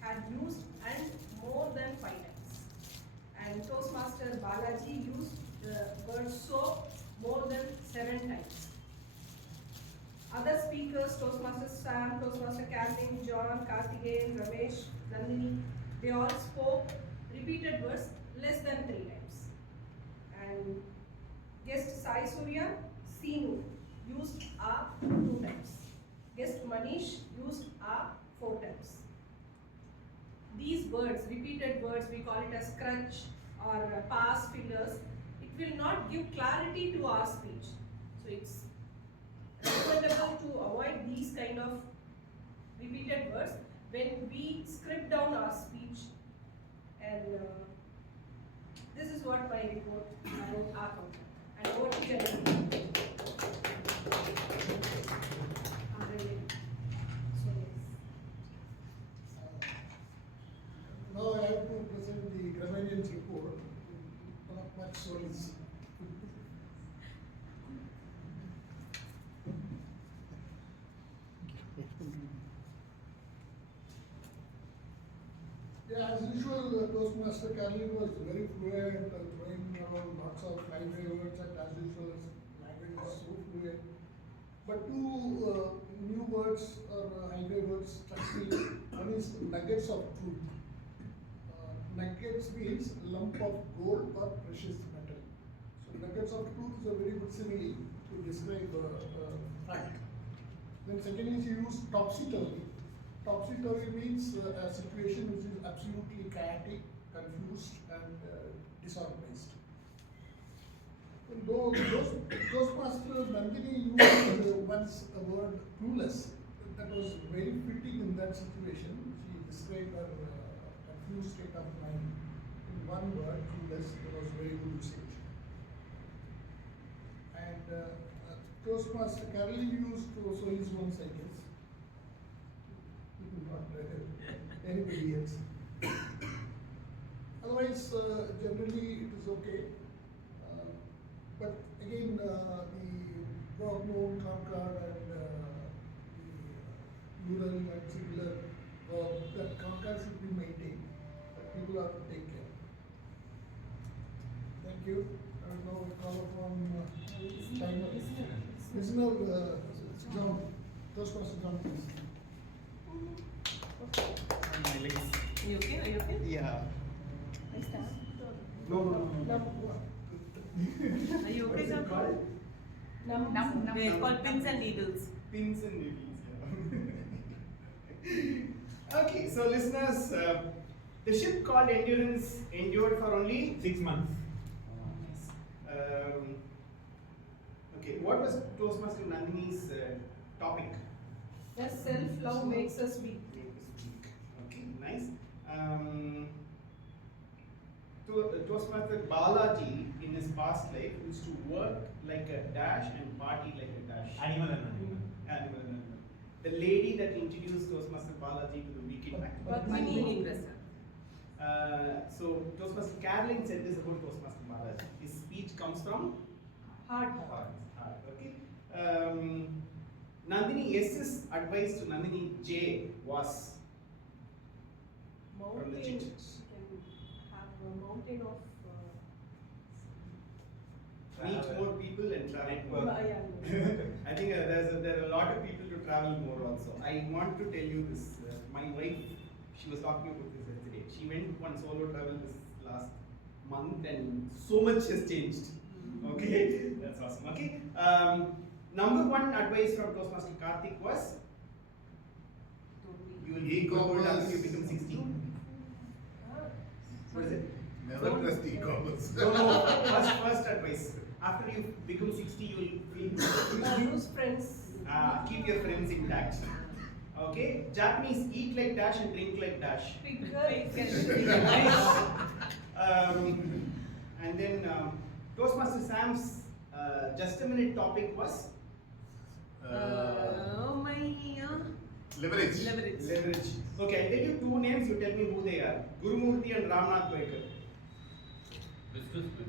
had used and more than 5 times. And Toastmaster Balaji used the word so more than 7 times. Other speakers, Toastmaster Sam, Toastmaster Camping, John, Karthikeyan, Ramesh, Nandhini, they all spoke repeated words less than 3 times. And guest Sai Surya, Seenu, used a 2 times. Guest Manish used a 4 times. These words, repeated words, we call it as crutch or pass fillers. It will not give clarity to our speech. So it's recommendable to avoid these kind of repeated words when we script down our speech. And this is what my report about our content. And over to Jennifer. Now I have to present the Grammarian's report. Not much stories. Yeah, as usual, Toastmaster Caroline was very fluent, throwing around lots of highway words, and as usual, language is so fluent. But two new words or highway words struck me. One is nuggets of truth. Nuggets means lump of gold or precious metal. So nuggets of truth is a very good simile to describe fact. Then secondly, she used topsy-turvy. Topsy-turvy means a situation which is absolutely chaotic, confused, and disorganized. And though Toastmaster Nandhini used once a word clueless, that was very fitting in that situation. She described her confused state of mind in one word, clueless. It was very good usage. And Toastmaster Caroline used also his own cycles. Not anybody else. Otherwise, generally it is okay. But again, the verb known, concord, and the plural and singular verb, that concord should be maintained. But people have to take care. Thank you. I will now call upon listener John. Toastmaster John, please. Are you okay? Are you okay? Yeah. I stand. No. Are you okay, John? Num. They're called pins and needles. Pins and needles, yeah. Okay, so listeners, the ship called Endurance endured for only 6 months. Okay, what was Toastmaster Nandhini's topic? Yes, self-love makes us weak. Okay, nice. Toastmaster Balaji in his past life used to work like a dash and party like a dash. Animal and animal. Animal. The lady that introduced Toastmaster Balaji to the weekend back. Nandhini Prasad. So Toastmaster Carolyn said this about Toastmaster Balaji. His speech comes from Hard. heart. Okay. Nandhini S's advice to Nandhini J was from the Mountain, chit. you can have a mountain of Meet more people and travel more. yeah. I think there are a lot of people to travel more also. I want to tell you this. My wife, she was talking about this yesterday. She went on solo travel this last month and so much has changed. Okay, that's awesome. Okay, number one advice from Toastmaster Karthik was you will be good after you become 60. What is it? Never trust e-commerce. No, first advice. After you become 60, you will feel Lose friends. keep your friends intact. Okay, Japanese eat like dash and drink like dash. And then Toastmaster Sam's just a minute topic was Leverage. leverage. Okay, I'll tell you two names, you tell me who they are. Gurumurthy and Ramnath Goekar. Business with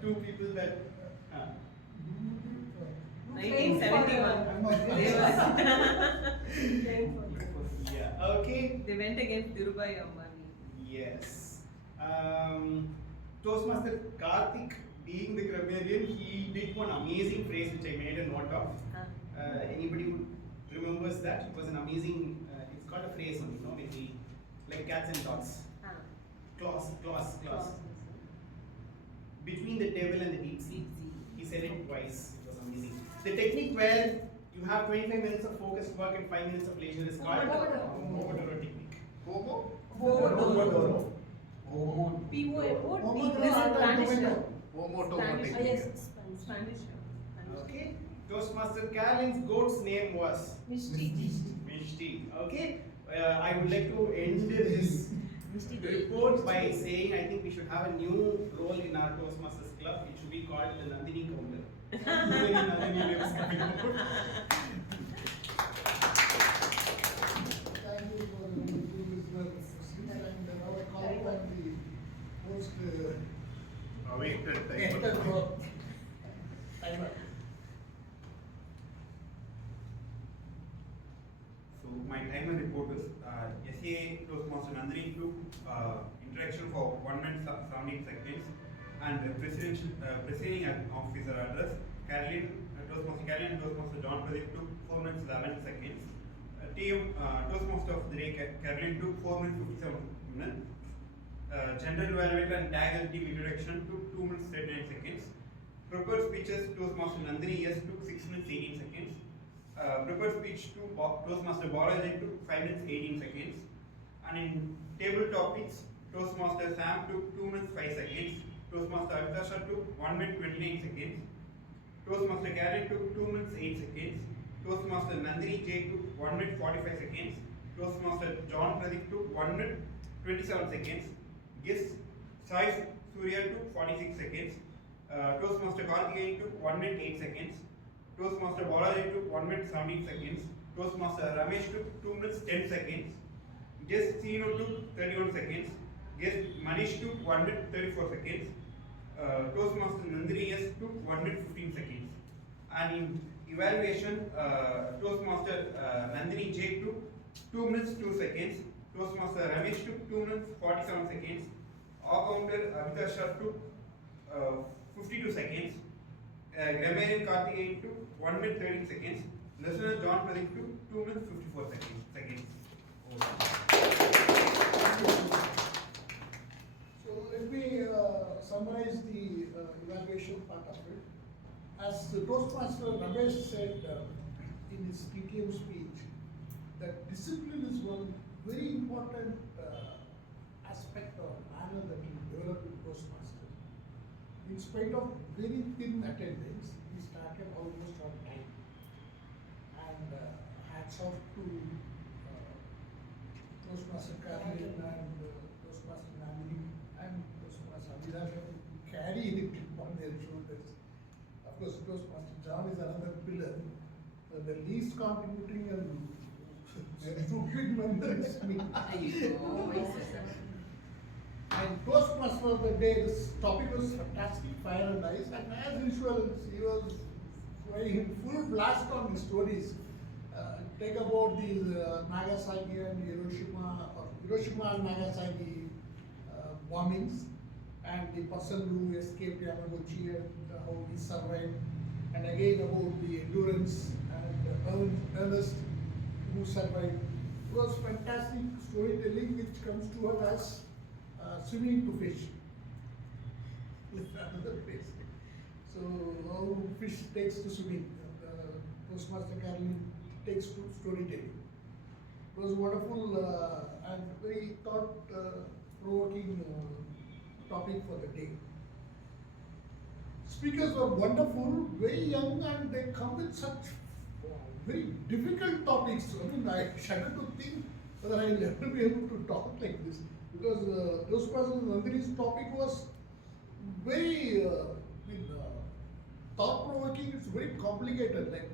Two people that. 1971. Yeah, okay. They went against Dhirubhai Ambani. Yes. Toastmaster Karthik, being the grammarian, he did one amazing phrase which I made a note of. Anybody who remembers that? It was an amazing, it's called a phrase only, when we, like cats and dogs. Clause. Between the devil and the deep sea. He said it twice. It was amazing. The technique where you have 25 minutes of focused work and 5 minutes of leisure is called Pomodoro technique. Pomo? Pomodoro. Pomoto Spanish. Okay. Toastmaster Carolyn's goat's name was Mishti. Okay. I would like to end this report by saying I think we should have a new role in our Toastmasters Club. It should be called the Nandhini Counter. Too many Nandhini names coming out. Thank you for doing this work, and now I call upon the most Awaited entered time. for timer. So my timer report is SAA Toastmaster Nandhini took interaction for 1 minute 17 seconds and presiding officer address Toastmaster Carolyn and Toastmaster John Pradeep took 4 minutes 11 seconds. Toastmaster of the day Carolyn took 4 minutes 57 minutes. General Evaluator and Taggle team introduction took 2 minutes 39 seconds. Prepared speeches Toastmaster Nandhini took 6 minutes 18 seconds. Prepared speech to Toastmaster Balaji took 5 minutes 18 seconds. And in table topics, Toastmaster Sam took 2 minutes 5 seconds. Toastmaster Abidha took 1 minute 29 seconds. Toastmaster Carolyn took 2 minutes 8 seconds. Toastmaster Nandhini J took 1 minute 45 seconds. Toastmaster John Pradeep took 1 minute 27 seconds. Guest Sai Surya took 46 seconds. Toastmaster Karthikeyan took 1 minute 8 seconds. Toastmaster Balaji took 1 minute 17 seconds. Toastmaster Ramesh took 2 minutes 10 seconds. Guest Sino took 31 seconds. Guest Manish took 1 minute 34 seconds. Toastmaster Nandhini took 1 minute 15 seconds. And in evaluation, Toastmaster Nandhini J took 2 minutes 2 seconds. Toastmaster Ramesh took 2 minutes 47 seconds. All-Counter Abidha took 52 seconds. Grammarian Karthikeyan took 1 minute 13 seconds. Listener John Pradeep took 2 minutes 54 seconds. So let me summarize the evaluation part of it. As the Toastmaster Ramesh said in his PTM speech, that discipline is one very important aspect or manner that you develop in Toastmaster. In spite of very thin attendance, he started almost on time. And hats off to Toastmaster Karthikeyan and Toastmaster Nandhini and Toastmaster Toastmaster. John is another pillar. The least contributing and stupid member is me. And Toastmaster of the day, this topic was fantastic, fire and ice, and as usual, he was going in full blast on the stories. Take about these Nagasaki and Hiroshima, or Hiroshima and Nagasaki bombings, and the person who escaped Yamaguchi and how he survived, and again about the endurance and Ernest who survived. It was fantastic storytelling which comes to us as swimming to fish with another place. So how fish takes to swimming, Toastmaster Carolyn takes to storytelling. It was wonderful and very thought-provoking topic for the day. Speakers were wonderful, very young, and they come with such very difficult topics. I mean, I shudder to think whether I will ever be able to talk like this, because those persons, Nandhini's topic was very thought-provoking. It's very complicated. Like,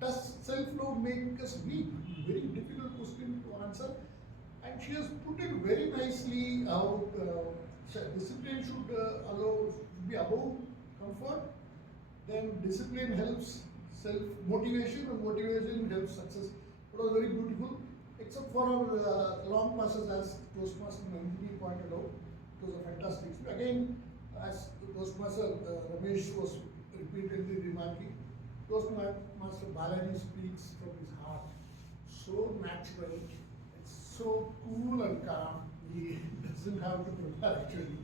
does self-love make us weak? Very difficult question to answer. And she has put it very nicely how discipline should be above comfort. Then discipline helps self-motivation, and motivation helps success. It was very beautiful, except for our long passes, as Toastmaster Nandhini pointed out. It was a fantastic. Again, as Toastmaster Ramesh was repeatedly remarking, Toastmaster Balaji speaks from his heart, so natural, it's so cool and calm. He doesn't have to prepare actually,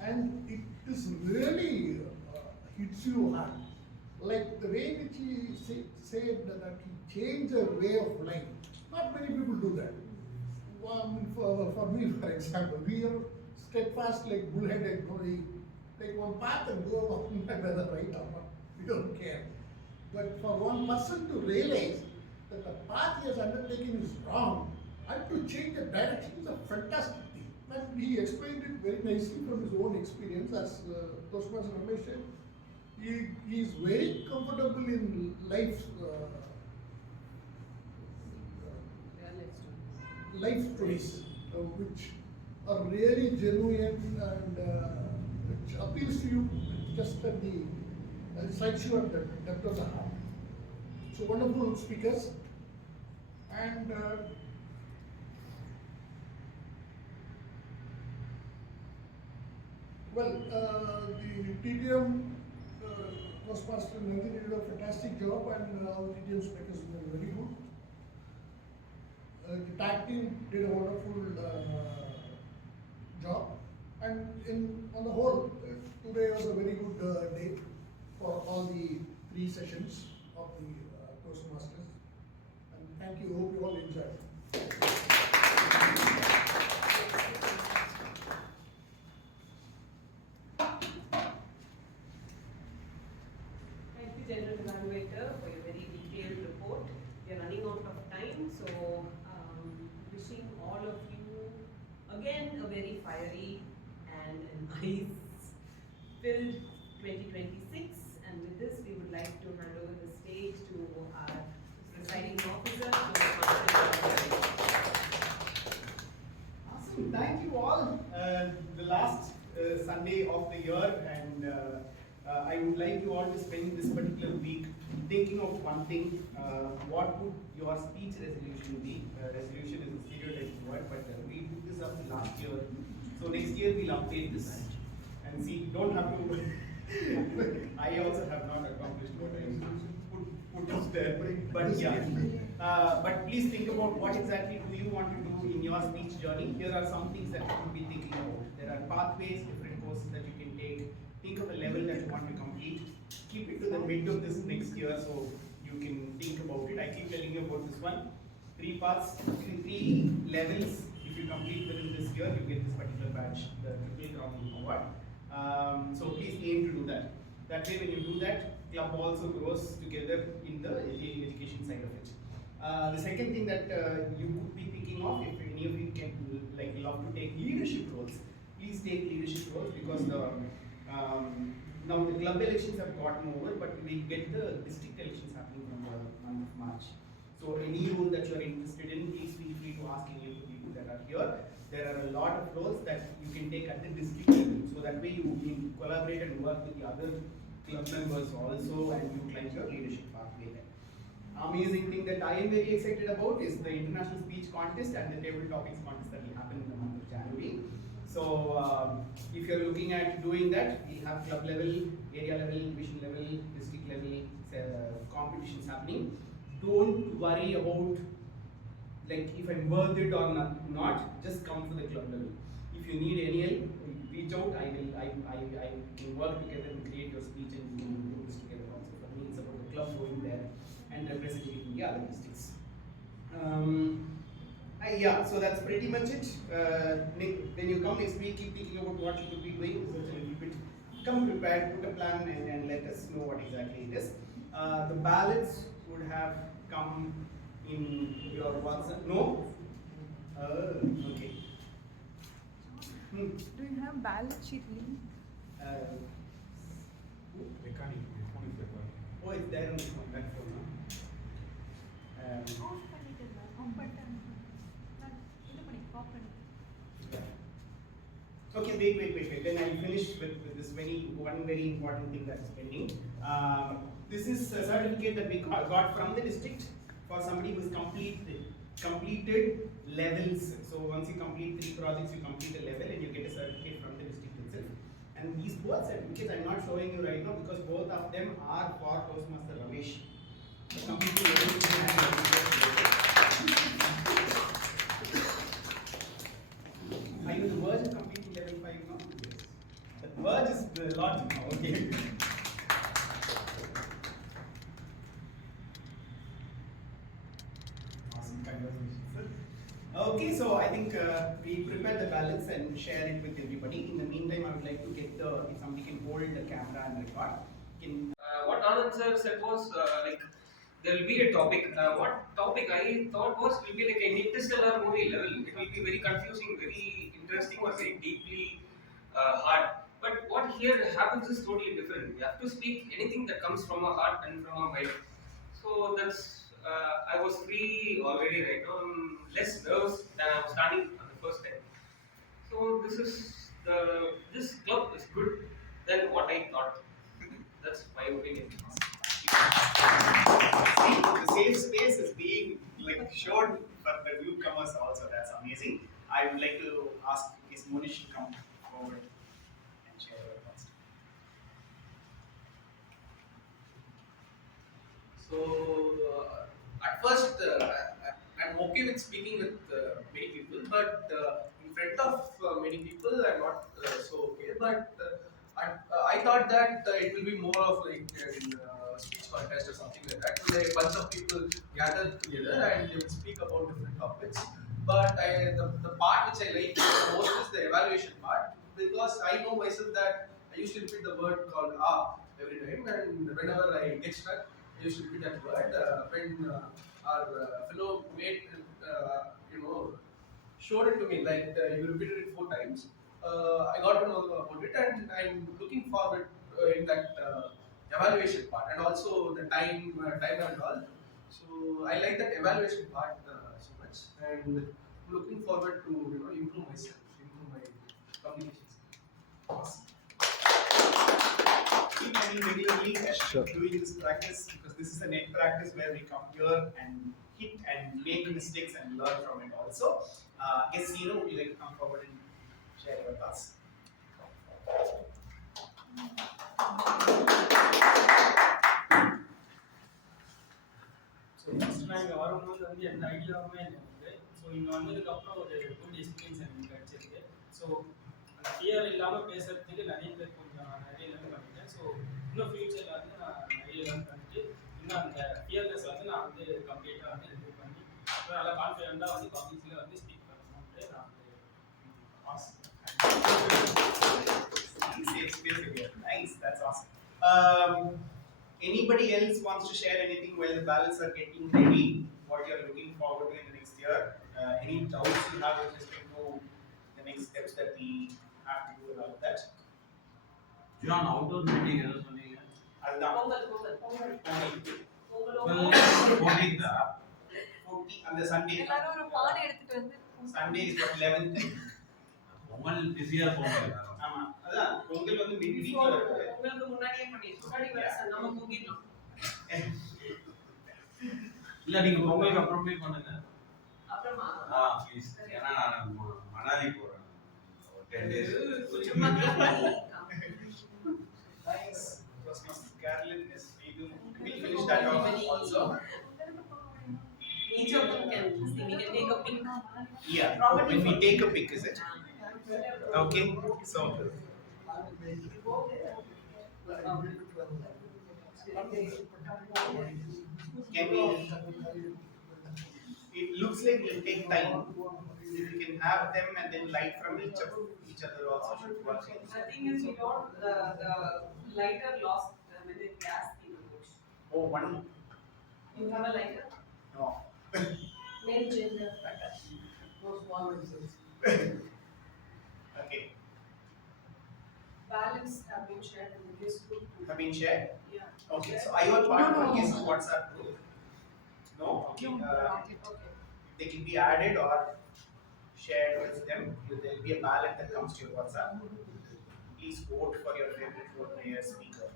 and it is really hits you hard. Like the way which he said that he changed the way of life. Not many people do that. For me, for example, we are steadfast like bullheaded. We take one path and go on whether right or not. We don't care. But for one person to realize that the path he has undertaken is wrong and to change the direction is a fantastic thing. And he explained it very nicely from his own experience, as Toastmaster Ramesh said. He is very comfortable in life stories, which are really genuine and which appeals to you just at the strikes you at the depth of the heart. So wonderful speakers, and the TTM Toastmaster Nandhini did a fantastic job, and our TTM speakers were very good. The tag team did a wonderful job, and on the whole, today was a very good day for all the 3 sessions of the Toastmasters. And thank you. Hope you all enjoyed. Thank you, General Evaluator, for your very detailed report. We are running out of time, so wishing all of you again a very fiery and an ice-filled 2026. And with this, we would like to hand over the stage to our presiding officer. Awesome, thank you all. The last Sunday of the year, and I would like you all to spend this particular week thinking of one thing. What would your speech resolution be? Resolution is a stereotyped word, but we took this up last year. So next year we'll update this and see. Don't have to. I also have not accomplished what I put up there, but yeah. But please think about what exactly do you want to do in your speech journey. Here are some things that you could be thinking about. There are pathways, different courses that you can take. Think of a level that you want to complete. Keep it to the mid of this next year so you can think about it. I keep telling you about this one. 3 paths, 3 levels. If you complete within this year, you get this particular badge, the Triple Crown Award. So please aim to do that. That way, when you do that, club also grows together in the education side of it. The second thing that you could be thinking of, if any of you can love to take leadership roles, please take leadership roles, because the Now the club elections have gotten over, but we get the district elections happening from the month of March. So any role that you are interested in, please feel free to ask any of the people that are here. There are a lot of roles that you can take at the district level. So that way you can collaborate and work with the other club members also and utilize your leadership pathway there. Amazing thing that I am very excited about is the international speech contest and the table topics contest that will happen in the month of January. So if you're looking at doing that, we have club level, area level, division level, district level competitions happening. Don't worry about like if I'm worth it or not, just come to the club level. If you need any help, reach out. I can work together and create your speech and we can do this together also. For me, it's about the club going there and representing in the other districts. Yeah, so that's pretty much it. Nick, when you come next week, keep thinking about what you could be doing, research a little bit. Come prepared, put a plan and let us know what exactly it is. The ballots would have come in your WhatsApp. No? Okay. Do you have ballot sheet link? Recording. Your phone is recording. Oh, it's there on the phone. That phone, no? Okay, wait. Then I'll finish with this one very important thing that's pending. This is a certificate that we got from the district for somebody who's completed levels. So once you complete 3 projects, you complete a level and you get a certificate from the district itself. And these both certificates I'm not showing you right now because both of them are for Toastmaster Ramesh. Are you the verge of completing level 5 now? Yes. The verge is the logic now, okay. Awesome, congratulations. Okay, so I think we prepare the ballots and share it with everybody. In the meantime, I would like to get if somebody can hold the camera and record. What Anand sir said was like there will be a topic. What topic I thought was will be like an interstellar movie level. It will be very confusing, very interesting, or very deeply hard. But what here happens is totally different. We have to speak anything that comes from our heart and from our mind. So that's I was free already right now. I'm less nervous than I was starting on the first time. So this club is good than what I thought. That's my opinion. See, the safe space is being like shown for the newcomers also. That's amazing. I would like to ask is Monish to come forward and share your thoughts. So at first, I'm okay with speaking with many people, but in front of many people, I'm not so okay. But I thought that it will be more of like a speech contest or something like that, where a bunch of people gather together and they will speak about different topics. But the part which I like the most is the evaluation part, because I know myself that I used to repeat the word called every time, and whenever I get stuck, I used to repeat that word. When our fellow mate, showed it to me, like you repeated it 4 times. I got to know about it, and I'm looking forward in that evaluation part, and also the timer and all. So I like that evaluation part so much, and I'm looking forward to improve myself, improve my communications. Awesome. Keep coming regularly and doing this practice because this is a net practice where we come here and hit and make mistakes and learn from it also. Guess would you like to come forward and share your thoughts? So first நாங்கள் வரும்போது வந்து எந்த ஐடியாவுமே இல்லை. So இங்கே வந்ததுக்கப்புறம் ஒரு good experience எனக்கு கிடச்சிருக்கு. ஸோ அந்த ஃபியர் இல்லாமல் பேசுகிறதுக்கு நிறைய பேர் நிறைய லேர்ன் பண்ணிட்டேன். ஸோ இன்னும் ஃபியூச்சரில் வந்து நான் நிறைய லேர்ன் பண்ணிட்டு இன்னும் அந்த ஃபியர்னஸ் வந்து நான் வந்து கம்ப்ளீட்டாக வந்து ரிமூவ் பண்ணி நல்லா கான்ஃபிடென்ட்டாக வந்து பப்ளிக்கில் வந்து ஸ்பீக் பண்ணணும்ட்டு நான் Nice, that's awesome. Anybody else wants to share anything while the ballots are getting ready? What you are looking forward to in the next year? Any doubts you have with respect to the next steps that we have to do about that? John, outdoor meeting எதோ சொன்னீங்க? அதுதான் Pongal Pongal Well, 14th. 40 அந்த Sunday எல்லாரும் ஒரு பாடம் எடுத்துட்டு வந்து Sunday is 11th. Pongal பிஸியா போங்க எல்லாரும். ஆமா அதான் பொங்கல் வந்து மிட் வீக்ல வருது. உங்களுக்கு முன்னாடியே பண்ணிடலாம். முன்னாடி வர நம்ம தூங்கிடலாம். இல்ல நீங்க பொங்கலுக்கு அப்புறமே பண்ணுங்க. அப்புறமா ப்ளீஸ். ஏன்னா நான் மணாலி போறேன். ஒரு 10 days. சும்மா Nice. Christmas Carolyn is we finish that off also. Each of them can see. We can take a pic. Yeah. When we take a pic, is it? Okay. So. Can we? It looks like it will take time. If you can have them and then light from each other also should work. The thing is, we don't the lighter lost when the gas in the bush. Oh, one. You have a lighter? No. Maybe change the pattern. Okay. Balance have been shared in this group. Have been shared? Yeah. Okay. So are you all part of this WhatsApp group? No. Okay. Okay. They can be added or shared with them. There will be a ballot that comes to your WhatsApp. Please vote for your favorite role player, speaker.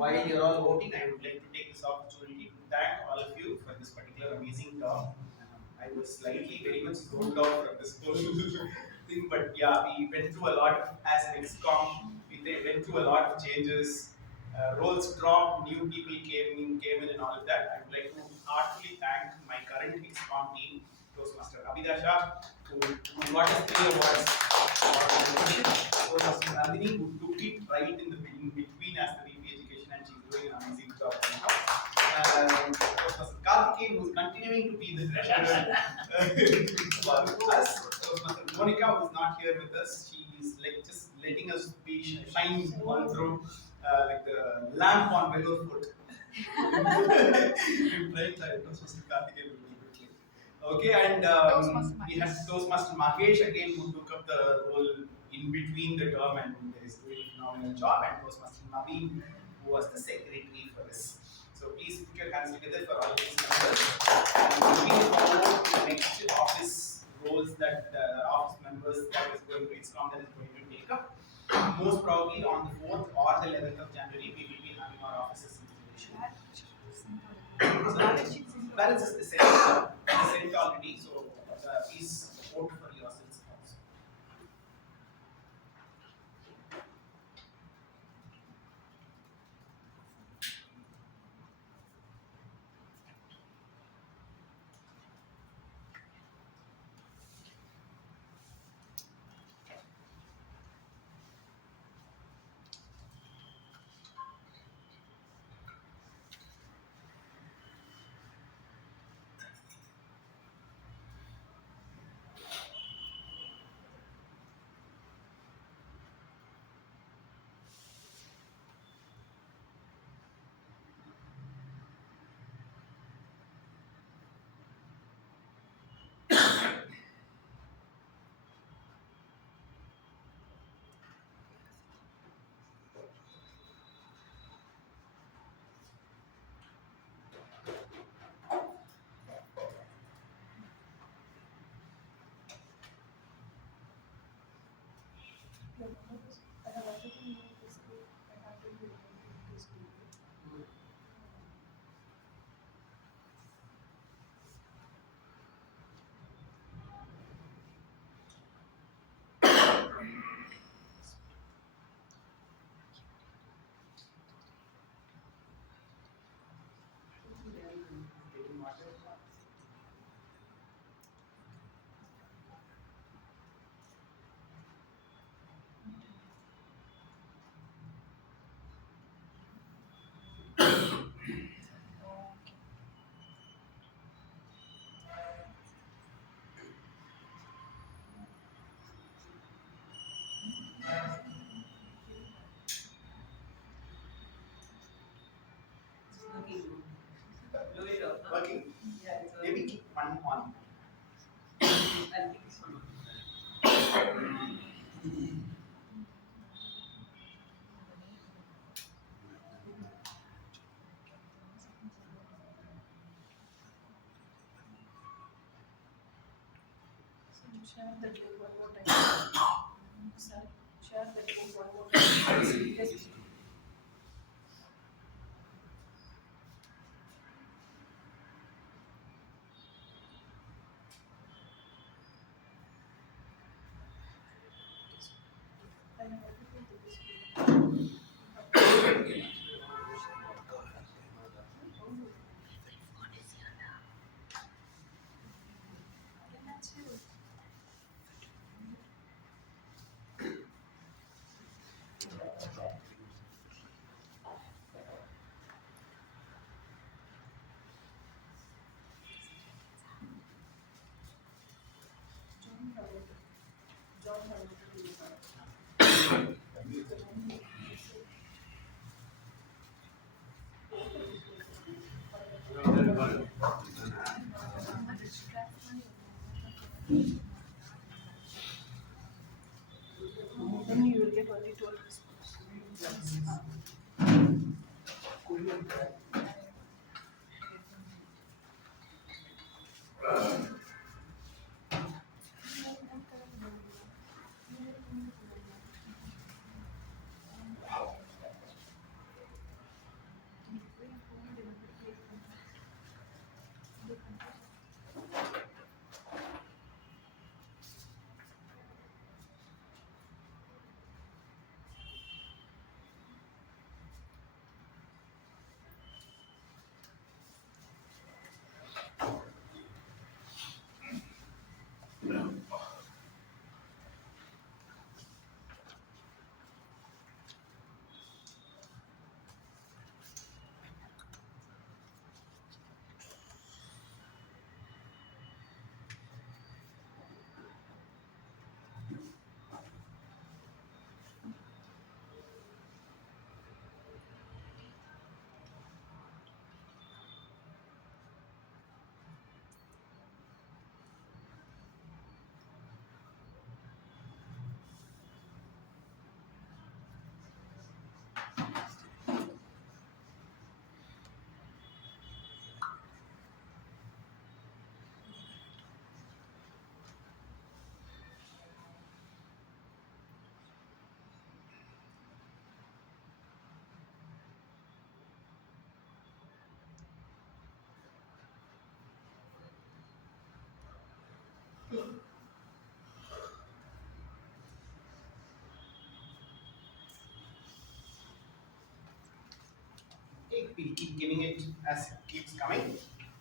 While you're all voting, I would like to take this opportunity to thank all of you for this particular amazing talk. I was slightly very much thrown off from this whole thing, but yeah, we went through a lot as an ex-com. We went through a lot of changes. Roles dropped, new people came in and all of that. I would like to heartily thank my current ex-com team, Toastmaster Abidha, Shah, who got us 3 awards. Toastmaster Nandhini, who took it right in between as the VP Education, and she's doing an amazing job now. Toastmaster Karthikeyan, who's continuing to be the treasurer for us. Toastmaster Monica, who's not here with us, she's like just letting us be shine all through like the lamp on Velo's foot. Toastmaster Karthikeyan will be quickly. Okay, and we had Toastmaster Mahesh again, who took up the role in between the term and is doing a phenomenal job, and Toastmaster Naveen, who was the secretary for this. So please put your hands together for all these members. And looking forward to the next office roles that the office members that is going to ExCom that is going to take up. Most probably on the 4th or the 11th of January, we will be having our offices in position. Balance is the sent already, so please vote for yourselves also. working. Blow it up. Huh? Working? Yeah, it's Maybe working. keep one on. I'll keep this one on. Share that link one more time. Sir, share that link one more time. Yes. I have everything to this. Then you will get only 12 responses. Okay, we keep giving it as it keeps coming.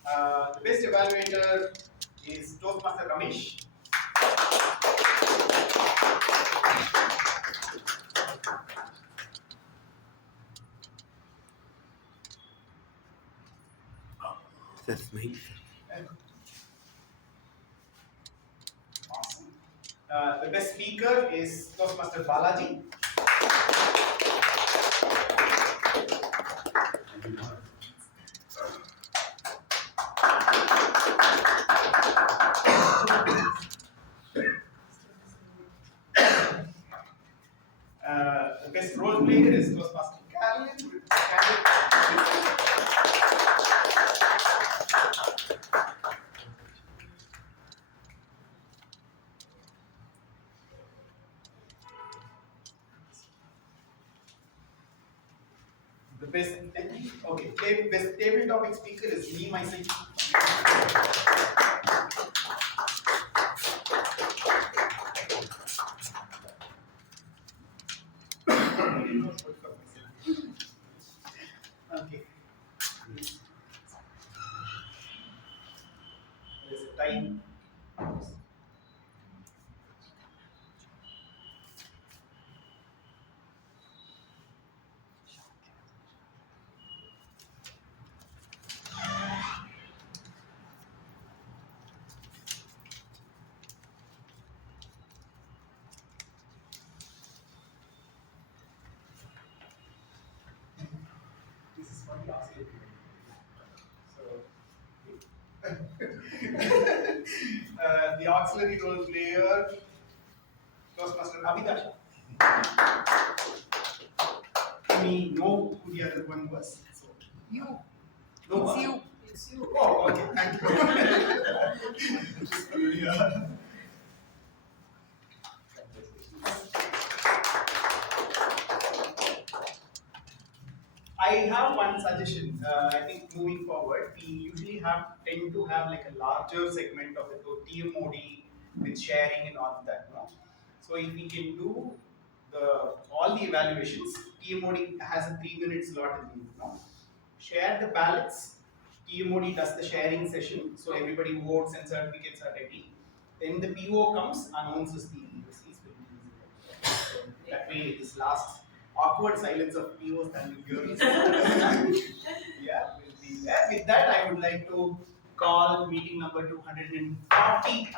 The best evaluator is Toastmaster Ramesh. That's me. Awesome. The best speaker is Toastmaster Balaji. The best role player is Toastmaster Carolyn. The best, okay, best table topic speaker is me, myself. Okay. There's a time. This is what you ask you. The auxiliary role player, Toastmaster Abidha. We know who the other one was. So. You. No, It's you. It's you. Oh, okay, thank you. Yeah. I have one suggestion. I think moving forward, we usually tend to have like a larger segment of the TMOD with sharing and all of that. No? So if we can do all the evaluations, TMOD has a 3-minute slot in the no? Share the ballots. TMOD does the sharing session, so everybody votes and certificates are ready. Then the PO comes, announces the receipts. So that way, this last awkward silence of POs and girls. Yeah, will be there. With that, I would like to call meeting number 240.